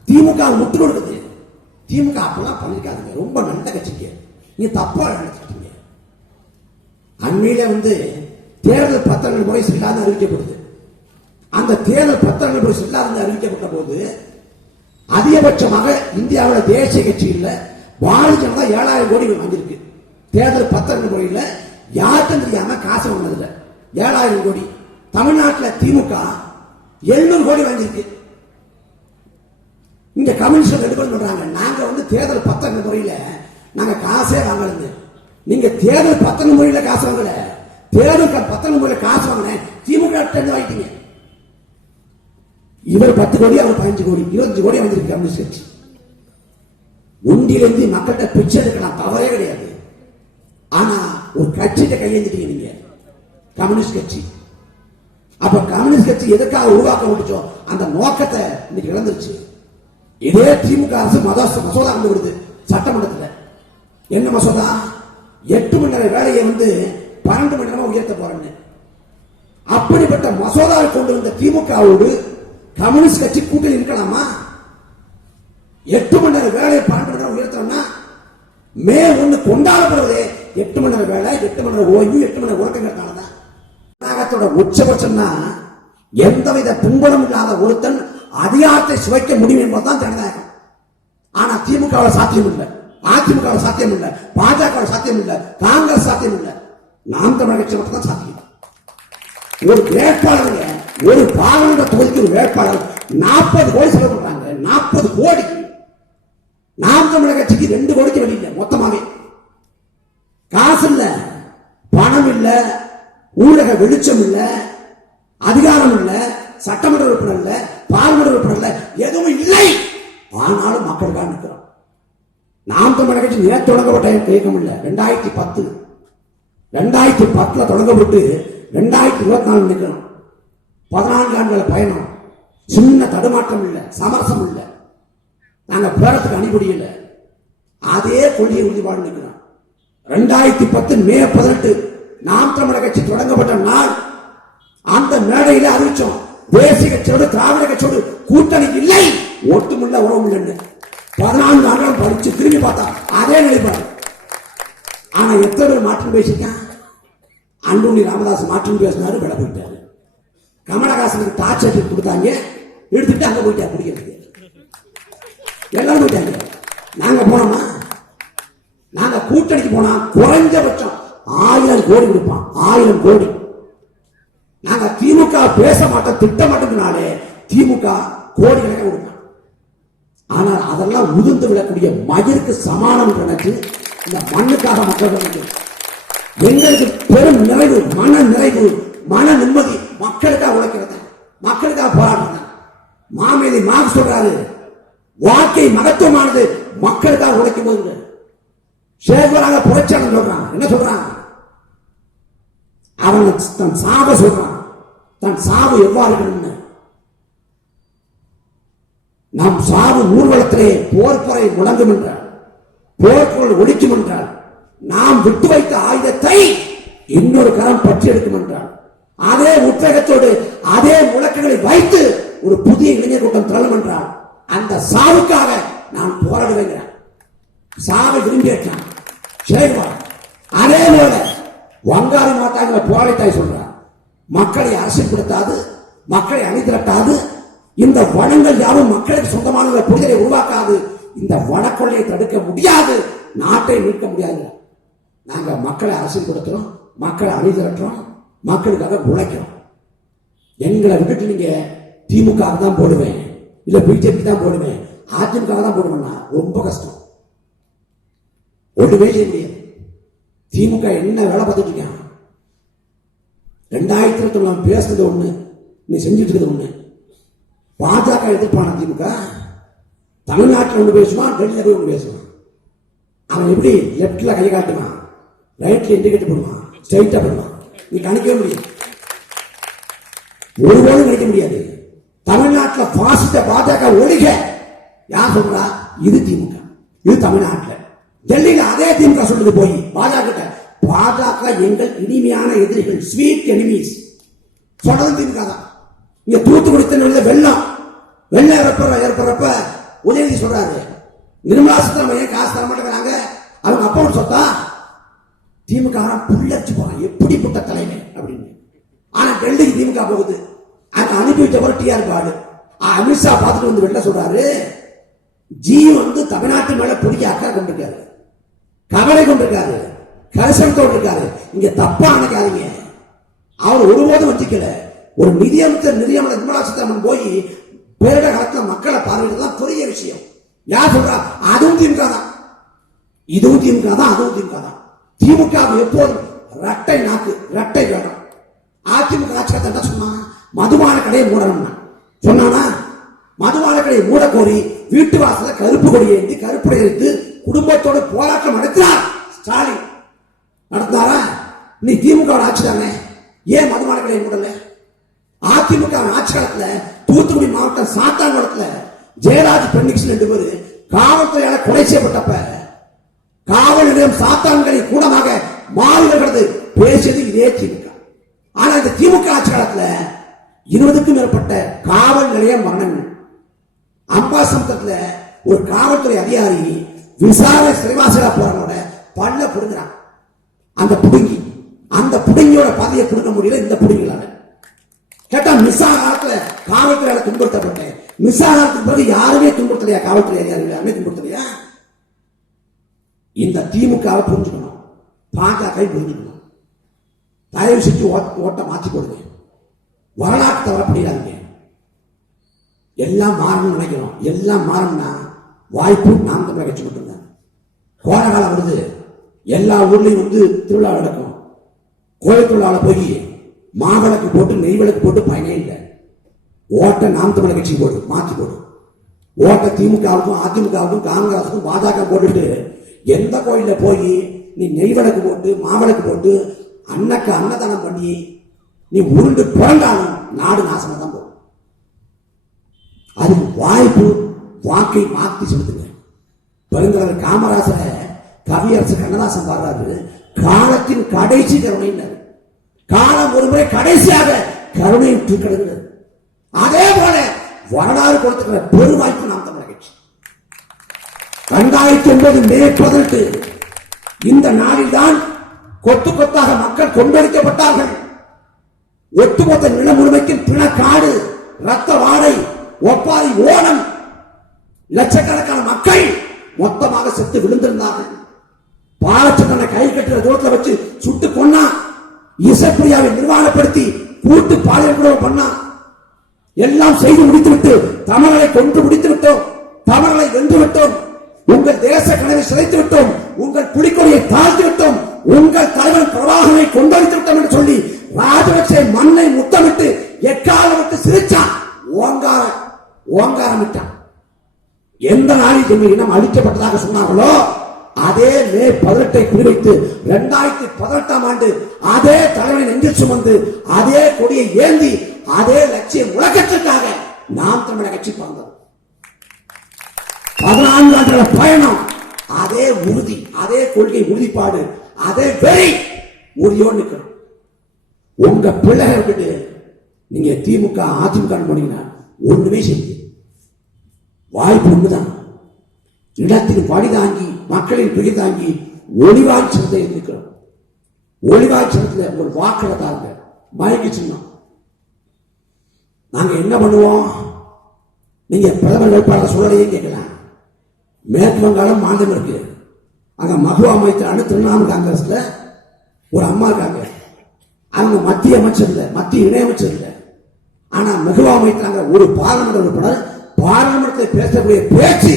திமுக முட்டு கொடுக்குது. திமுக அப்பெல்லாம் பண்ணிருக்காதுங்க. ரொம்ப நல்ல கட்சிக்கு நீங்க தப்பா நினைச்சிருக்கீங்க. அண்மையில தேர்தல் பத்திரங்கள் முறை செல்லாது அறிவிக்கப்படுது. அந்த தேர்தல் பத்திரங்கள் முறை செல்லாது அறிவிக்கப்பட்ட போது அதிகபட்சமாக இந்தியாவில் தேசிய கட்சியில் பாரதிய ஜனதா 7000 கோடி வாங்கியிருக்கு. தேர்தல் பத்திரங்கள் முறையில் யாருக்கும் தெரியாம காசு வாங்கினது 7000 கோடி. தமிழ்நாட்டில் திமுக 700 கோடி வாங்கியிருக்கு. இந்த கம்யூனிஸ்ட் ரெண்டு பேரும் சொல்றாங்க, நாங்க வந்து தேர்தல் பத்திர முறையில நாங்க காசே வாங்கல. நீங்க தேர்தல் பத்திர முறையில காசு வாங்கல, தேர்தல் பத்திர முறையில காசு வாங்கின திமுக வாங்கிட்டீங்க. இவர் 10 கோடி, அவர் 15 கோடி, 25 கோடி வந்திருக்கு கம்யூனிஸ்ட் கட்சி. உண்டியிலிருந்து மக்கள்கிட்ட பிச்சை எடுக்கலாம், தவறே கிடையாது. ஆனா ஒரு கட்சியிட்ட கையெழுந்திட்டீங்க நீங்க, கம்யூனிஸ்ட் கட்சி. அப்ப கம்யூனிஸ்ட் கட்சி எதுக்காக உருவாக்க முடிச்சோம், அந்த நோக்கத்தை இன்னைக்கு இழந்துருச்சு. இதே திமுக அரசு மசோதா கொண்டு வருது சட்டமன்றத்தில். என்ன மசோதா? 8 மணி நேர வேலையை வந்து 12 மணி நேரமா உயர்த்த போறேன்னு. அப்படிப்பட்ட மசோதாவை கொண்டு வந்த திமுகவோடு கம்யூனிஸ்ட் கட்சி கூட்டணி இருக்கலாமா? 8 மணி நேர வேலையை 12 மணி நேரம் உயர்த்தோம்னா மே 1 கொண்டாடப்படுவதே 8 மணி நேர வேலை, 8 மணி நேரம் ஓய்வு, 8 மணி நேரம் உறக்கங்கிறதுனாலதான். ஜனநாயகத்தோட உச்சபட்சம்னா எந்தவித பின்புலம் இல்லாத ஒருத்தன் அதிகாரத்தை சுவைக்க முடியும் என்பதுதான் ஜனநாயகம். ஆனா திமுக சாத்தியம் இல்லை, அதிமுக சாத்தியம் இல்லை, பாஜக சாத்தியம் இல்லை, காங்கிரஸ் சாத்தியம் இல்லை, நாம் தமிழர் கட்சி மட்டும் தான் சாத்தியம். ஒரு வேட்பாளர், ஒரு பாராளுமன்ற தொகுதிக்கு ஒரு வேட்பாளர் 40 கோடி செலவு பண்றாங்க. 40 கோடி. நாம் தமிழர் கட்சிக்கு 2 கோடிக்கு வெளியில மொத்தமாவே காசு இல்ல, பணம் இல்ல, ஊடக வெளிச்சம் இல்ல, அதிகாரம் இல்ல, சட்டமன்ற உறுப்பினர் இல்ல, பாராளுமன்ற உறுப்பினர் இல்ல, எதுவும் இல்லை. ஆனாலும் மக்களுக்காக நிற்கிறோம். நாம் தமிழர் கட்சி நேற்று தொடங்கப்பட்ட இயக்கம் இல்ல, 2010 தொடங்கப்பட்டு 2024 நிற்கணும். 14 ஆண்டுகள் பயணம், சின்ன தடுமாற்றம் இல்ல, சமரசம் இல்ல, நாங்க பேரத்துக்கு அணிபடி இல்லை, அதே கொள்கை உறுதிப்பாடு நிற்கிறோம். 2010 மே 18 நாம் தமிழர் கட்சி தொடங்கப்பட்ட நாள் அந்த மேடையில அறிவிச்சோம், தேசிய கட்சியோடு திராவிட கட்சியோடு கூட்டணி இல்லை, ஒட்டுமுள்ள உறவு இல்லைன்னு. 14 ஆண்டுகள் படிச்சு திரும்பி பார்த்தா அதே நிலைப்பாடு. ஆனா எத்தனை பேர் மாற்றம் பேசிட்டான்? அன்புமணி ராமதாஸ் மாற்றம் பேசினாரு, விட போயிட்டாரு. கமலஹாசனுக்கு டார்ச் சர்டிபிகேட் கொடுத்தாங்க, எடுத்துட்டு அங்க போயிட்டா குடிக்கிறதுக்கு. எல்லாரும் போயிட்டாங்க. நாங்க போனோமா? நாங்க கூட்டணிக்கு போனா குறைஞ்சபட்சம் 1000 கோடி கொடுப்பான், 1000 கோடி. நாங்க திமுக பேச மாட்டோம், திட்ட மாட்டோம்னாலே திமுக கோடி கணக்க கொடுப்பான். ஆனால் அதெல்லாம் உதிர்ந்து விடக்கூடிய மயிருக்கு சமானம் நினைச்சு இந்த மண்ணுக்காக மக்கள் எங்களுக்கு பெரும் நிறைவு, மன நிறைவு, மன நிம்மதி. மக்களுக்காக உழைக்கிறது, மக்களுக்காக போராடுறது. மாமேதி மார்க் சொல்றாரு, வாழ்க்கை மகத்துவமானது மக்களுக்காக உழைக்கும் போது. சேகராக புரட்சியாளர் சொல்றான், என்ன சொல்றான்? அவன் தன் சாவை சொல்றான், தன் சாவு எவ்வாறு இருக்கணும்னு. நம் சாவு ஊர்வலத்திலே போர்ப்பறை முழங்கும் என்றார், போர்க்குள் ஒழிக்கும் என்றார், நாம் விட்டு வைத்த ஆயுதத்தை இன்னொரு கரம் பற்றி எடுக்கும் என்றார். அதே உத்வேகத்தோடு அதே முழக்கங்களை வைத்து ஒரு புதிய இளைஞர் கூட்டம் திரளும் என்றார். அந்த சாவுக்காக நான் போராடுவேன். சாவை விரும்பியிருக்கான் சேகர். அதே போல வங்காளி மாட்டாங்க போராளித்தாய் சொல்றார், மக்களை அரசியல்படுத்தாது, மக்களை அணிதிரட்டாது, இந்த வளங்கள் யாரும் மக்களுக்கு சொந்தமான புரிதலை உருவாக்காது, இந்த வனக்கொள்ளையை தடுக்க முடியாது, நாட்டை மீட்க முடியாது. நாங்க மக்களை அரசியல்படுத்துறோம், மக்களை அணிதிரட்டுறோம், மக்களுக்காக உழைக்கிறோம். எங்களை விட்டுட்டு நீங்க திமுக தான் போடுவேன், இல்ல பிஜேபி தான் போடுவேன், அதிமுக தான் போடுவேன்னா ரொம்ப கஷ்டம். ஒன்றுமே செய்ய முடியாது. திமுக என்ன வேலை பார்த்துட்டு இருக்கான்? 2021 பேசுறது ஒண்ணு, நீ செஞ்சுட்டு இருக்கிறது ஒண்ணு. பாஜக எதிர்ப்பான திமுக தமிழ்நாட்டில் ஒண்ணு பேசுவான், டெல்லியில போய் ஒண்ணு பேசுவான். அவன் எப்படி லெப்ட்ல கை காட்டுவான், ரைட்ல இண்டிகேட்டர் போடுவான், ஸ்ட்ரைட்டா போடுவான். நீ கணிக்கவே முடியும், ஒருபோதும் நினைக்க முடியாது. தமிழ்நாட்டில் பாசிட்ட பாஜக ஒழிக யார் சொல்றா? இது திமுக, இது தமிழ்நாட்டில். டெல்லியில அதே திமுக சொல்லுது போய் பாஜக, பாஜக எங்கள் இனிமையான எதிரிகள், ஸ்வீட் எனிமீஸ் சொல்றது திமுக தான். இங்க தூத்துக்குடி தென்னில் வெள்ளம் ஏற்படுறப்ப உதயநிதி சொல்றாரு, நிர்மலா சீதாராமன் காசு தர மாட்டேங்கிறாங்க, அவங்க அப்பா சொத்தா? திமுக புள்ளச்சு போறான், எப்படிப்பட்ட தலைமை அப்படின்னு. ஆனா டெல்லிக்கு திமுக போகுது, அங்க அனுப்பி வச்சவர் டிஆர் பாலு. அமித்ஷா பார்த்துட்டு வந்து வெளில சொல்றாரு, ஜி வந்து தமிழ்நாட்டு மேல பிடிக்க அக்கறை கொண்டிருக்காரு, கவலை கொண்டிருக்காரு, கரிசனத்தோடு இருக்காரு. இங்க தப்பா நினைக்காதீங்க, அவர் ஒருபோதும் வச்சுக்கல. ஒரு நிதியமைச்சர் நிர்மலா சீதாராமன் போய் பேரிட காலத்துல மக்களை பார்வையிடலாம் பெரிய விஷயம். யார் சொல்றா? அதுவும் திமுக தான், இதுவும் திமுக தான், அதுவும் திமுக தான். திமுக எப்போதும் இரட்டை நாக்கு, இரட்டை வேடம். அதிமுக ஆட்சியத்தை என்ன சொன்னா? மதுபான கடையை மூடணும்னா சொன்னானா? மதுபான கடையை மூட கோரி வீட்டு வாசல கருப்பு கொடி ஏந்தி கருப்புடை எடுத்து குடும்பத்தோட போராட்டம் நடத்தினார் ஸ்டாலின். நடத்தினாரா? நீ திமுக ஆட்சி தானே, ஏன் மதுபான கடையை மூடல? அதிமுக ஆட்சி காலத்துல தூத்துக்குடி மாவட்டம் சாத்தான்குளத்துல ஜெயராஜ் பெண்ணிக்ஸ் 2 பேரு காவல்துறையால கொலை செய்யப்பட்டப்ப காவல் நிலையம் சாத்தான்களை கூடமாக மாறி வருகிறது பேசியது இதே திமுக. ஆனா இந்த திமுக ஆட்சி காலத்துல 20க்கும் மேற்பட்ட காவல் நிலையம் மரணங்கள். அம்பாசமுத்திரத்துல ஒரு காவல்துறை அதிகாரி விசாரணை சிறைவாசிகளா போறவனோட பல்ல புடுங்குறான். அந்த புடுங்கியோட பதவியை புடுங்க முடியல இந்த புடுங்கலால. கேட்டா மிசா காலத்துல காவல்துறையால துன்புறுத்தப்பட்டேன். மிசா காலத்துக்கு பிறகு யாருமே துன்புறுத்தலையா? காவல்துறை அதிகாரிகள் யாருமே துன்புறுத்தலையா? இந்த திமுகவை புரிஞ்சுக்கணும், பாஜக புரிஞ்சுக்கணும். தயவு செஞ்சு ஓட்ட மாற்றி போடுங்க. வரலாற்று தவறப்படாதீங்க. எல்லாம் மாறணும்னு நினைக்கிறோம். எல்லாம் மாறணும்னா வாய்ப்பு நாம் தமிழர் கட்சி மட்டும்தான். கோடை காலம் வருது, எல்லா ஊர்லயும் திருவிழா நடக்கும். கோயில் திருவிழாவில் போய் மாவிளக்கு போட்டு நெய் விளக்கு போட்டு பயனே இல்லை. ஓட்ட நாம் தமிழர் கட்சி போடு, மாற்றி போடு. ஓட்ட திமுகவுக்கும் அதிமுகவுக்கும் காங்கிரஸுக்கும் பாஜக போட்டுட்டு எந்த கோயில போய் நீ நெய் விளக்கு போட்டு மாவிளக்கு போட்டு அன்னக்கு அன்னதானம் பண்ணி நீ உருண்டு பிறந்தாலும் நாடு நாசமா தான் போகும். அது வாய்ப்பு, வாக்கை மாற்றி செலுத்துங்க. பெருந்தலைவர் காமராஜரை கவியரசு கண்ணதாசன் பாடுறாரு, காலத்தின் கடைசி கருணை. காலம் ஒருமுறை கடைசியாக கருணை விட்டு கிடந்தது. அதே போல வரலாறு கொடுத்துக்கிற பெருவாய்ப்பு நாம் தமிழர் கட்சி. 2009 மே 18 இந்த நாளில்தான் கொத்து கொத்தாக மக்கள் கொண்டடிக்கப்பட்டார்கள். ஒட்டுமொத்த நில முழுமைக்கும் பிணக்காடு, ரத்த வாடை, ஒப்பாரி ஓணம், லட்சக்கணக்கான மக்கள் மொத்தமாக செத்து விழுந்திருந்தார்கள். பாலச்சந்திரனை கை கட்டுற தூரத்தில் வச்சு சுட்டு கொன்னா. இசைப்பிரியாவை நிர்வாகப்படுத்தி கூட்டு பாலியல் பண்ணா. எல்லாம் செய்து முடித்துவிட்டு தமிழரை கொன்று முடித்து விட்டோம், தமிழரை வென்று விட்டோம், உங்கள் தேச கனவை சிதைத்து விட்டோம், உங்கள் புலிக்கொடியை தாழ்த்தி விட்டோம், உங்கள் தலைவர் பிரவாகனை கொண்டடித்து விட்டோம் என்று சொல்லி ராஜபக்சே மண்ணை முத்தமிட்டு எக்காலம் விட்டு சிரிச்சான். ஓங்காரமிட்டான். எந்த நாளில் எங்கள் இனம் அழிக்கப்பட்டதாக சொன்னார்களோ அதே மே 18 குறிவைத்து 2018ஆம் ஆண்டு அதே தலைவனை நெஞ்சில் சுமந்து அதே கொடியை ஏந்தி அதே லட்சிய முழக்கத்திற்காக நாம் தமிழர் கட்சி பிறந்தோம். 14 ஆண்டுகள பயணம், அதே உறுதி, அதே கொள்கை உறுதிப்பாடு, அதே வெறி உறுதியோடு நிற்கணும். உங்க பிள்ளைகள் விட்டு நீங்க திமுக அதிமுக போனீங்கன்னா ஒண்ணுமே செய்ய வாய்ப்பு ஒண்ணுதான். இடத்தின் படி தாங்கி மக்களின் பிடி தாங்கி ஒளிவாய் சின்னத்தை இருக்கிறோம். ஒளிவாய் சின்னத்தில் ஒரு வாக்களை தாங்க, மயக்கி சின்னம். நாங்க என்ன பண்ணுவோம்? நீங்க பிரதமர் வேட்பாளர் சூழலையே கேட்கலாம். மேற்கு வங்காளம் மாநிலம் இருக்கு, அங்க மகுவா மைத்ரான்னு திரிணாமுல் காங்கிரஸ்ல ஒரு அம்மா இருக்காங்க. அவங்க மத்திய அமைச்சர் இல்ல, மத்திய இணையமைச்சர் இல்ல. ஆனா மகுவா மைத்ராங்க ஒரு பாராளுமன்ற உறுப்பினர் பாராளுமன்றத்தில் பேசக்கூடிய பேச்சு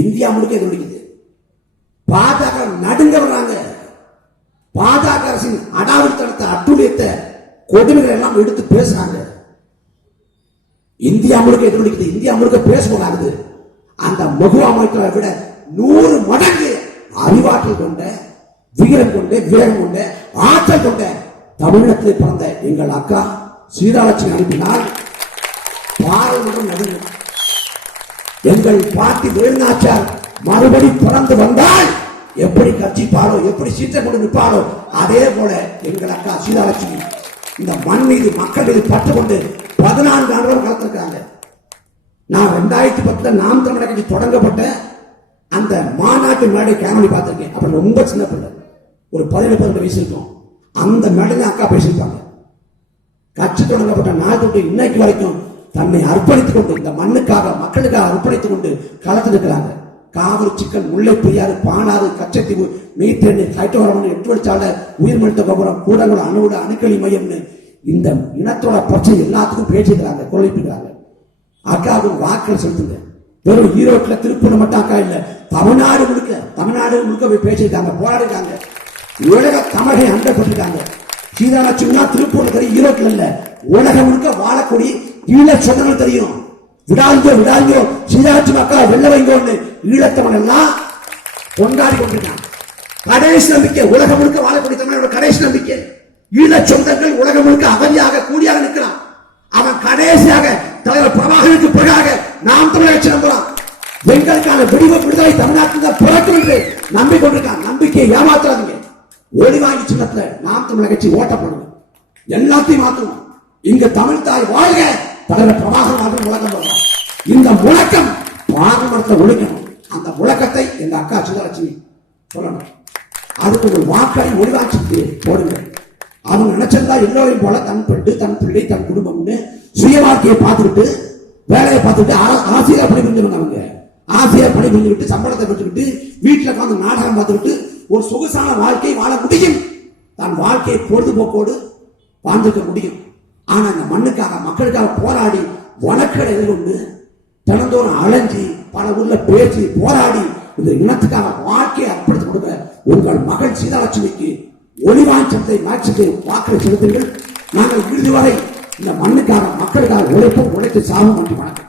இந்தியா முழுக்க எதிரொலிக்குது. பாஜக நடுங்க வர்றாங்க. பாஜக அரசின் அடாவடித்தனத்தை, அட்டுழியத்தை, கொடுமைகளை எல்லாம் எடுத்து பேசுறாங்க. இந்தியா முழுக்க எதிரொலிக்குது, இந்தியா முழுக்க பேசுவாங்க. அந்த மகுவா மைத்ராவை விட 100 மடங்கு அறிவாற்றல் கொண்ட, வீரம் கொண்ட, வேகம் கொண்ட, ஆற்றல் கொண்ட தமிழகத்தில் பிறந்த எங்கள் அக்கா சீதாலட்சுமி அனுப்பினால் பாராளுமன்றம் நடுங்கும். எங்கள் பாட்டி வேலுநாச்சியார் மறுபடி பிறந்து வந்தால் எப்படி கட்சிப்பாரோ, எப்படி சீட்டை கொண்டு நிற்பாரோ, அதே போல எங்கள் அக்கா சீதாலட்சுமி இந்த மண் மீது, மக்கள் மீது பட்டு கொண்டு 14 ஆண்டுகள் கலத்திருக்காங்க. நான் 2010 நாம் தமிழர் கட்சி தொடங்கப்பட்ட அந்த மாநாட்டு மேடை காணொலி பார்த்திருக்கேன். அப்ப ரொம்ப சின்ன பிள்ளை, ஒரு 17-18 வயசு இருக்கும். அந்த மேடையில அக்கா பேசியிருப்பாங்க. கட்சி தொடங்கப்பட்ட நாள் தொட்டு இன்னைக்கு வரைக்கும் தன்னை அர்ப்பணித்துக் கொண்டு, இந்த மண்ணுக்காக, மக்களுக்காக அர்ப்பணித்துக் கொண்டு களத்தில் இருக்கிறாங்க. காவிரி, சிக்கல், முல்லை பெரியாறு, பானாறு, கச்சத்தீவு, மீத்தேன், ஹைட்ரோகார்பன், 8 வழிச்சாலை, உயிர்மழுத்த கோபுரம், கூடங்குளம், அணுகுட, அணுக்களி மையம்னு இந்த இனத்தோட பிரச்சனை எல்லாத்துக்கும் பேசிக்கிறாங்க, கொள்ளைப்பிக்கிறாங்க. அக்காவுக்கு வாக்கள் செலுத்துங்க. வெறும் ஈரோட்டில் திருப்பூர் மட்டும் அக்கா இல்ல, தமிழ்நாடு முழுக்க போய் பேசியிருக்காங்க, போராடிருக்காங்க. உலக தமிழை அண்டப்பட்டிருக்காங்க. சீதாலட்சுமினா திருப்பூர்ல தெரியும், ஈரோட்டில் இல்ல, உலகம் முழுக்க வாழக்கூடிய ஈழ சொந்தங்கள் தெரியும். விடாஞ்சோ சீதாலட்சுமி அக்கா வெள்ள வைங்கோன்னு ஈழத்தமிழ் எல்லாம் கொண்டாடி கொண்டிருக்காங்க. கடைசி நம்பிக்கை உலகம் முழுக்க வாழக்கூடிய தமிழோட கடைசி நம்பிக்கை. ஈழ சொந்தங்கள் உலகம் முழுக்க அகதியாக கூலியாக நிற்கிறான். அவன் கடைசியாக தலைவர் பிரபாகருக்கு பிறகாக நாம் தமிழ் கட்சி நம்புறான். எங்களுக்கான விடுதலை தமிழ்நாட்டில் பிறக்கும் என்று நம்பிக்கொண்டிருக்கான். நம்பிக்கையை ஏமாத்துறாதீங்க. ஓடி வாங்கி சின்னத்துல நாம் தமிழ் கட்சி ஓட்ட போடுங்க, எல்லாத்தையும் மாற்றுவோம். இங்க தமிழ் தாய் வாழ்க, தலைவர் பிரபாகர் முழக்கம் போடுறான். இந்த முழக்கம் பார்லிமெண்ட்ல ஒழிக்கணும். அந்த முழக்கத்தை எங்க அக்கா சீதாலட்சுமி சொல்லணும். அதுக்கு ஒரு வாக்களை ஒளிவாட்சிக்கு போடுங்க. அவங்க நினைச்சிருந்தா எல்லோரையும் போல தன் பெண்டு தன் பிள்ளை தன் குடும்பம்னு சுய வாழ்க்கையை பார்த்துக்கிட்டு வேலையை பார்த்துட்டு ஆசையா பணி புரிஞ்சுருங்க. அவங்க ஆசையா பணி புரிஞ்சுக்கிட்டு சம்பளத்தை பெற்றுக்கிட்டு வீட்டுல உட்காந்து நாடகம் பார்த்துக்கிட்டு ஒரு சொகுசான வாழ்க்கை வாழ முடியும். தன் வாழ்க்கையை பொழுதுபோக்கோடு வாழ்ந்துக்க முடியும். ஆனா இந்த மண்ணுக்காக மக்களுக்காக போராடி வழக்கடை எதிர்கொண்டு தினந்தோறும் அலைஞ்சி பல ஊர்ல பேசி போராடி இந்த இனத்துக்காக வாழ்க்கையை அர்ப்பணித்து கொடுக்க உங்கள் மகள் சீதாலட்சுமிக்கு ஒளிவாஞ்சத்தை மாற்றிட்டு வாக்களை செலுத்துங்கள். நாங்கள் இறுதி வரை இந்த மண்ணுக்காக மக்களுக்காக உழைப்போம், உழைத்து சாவும். வணக்கம்.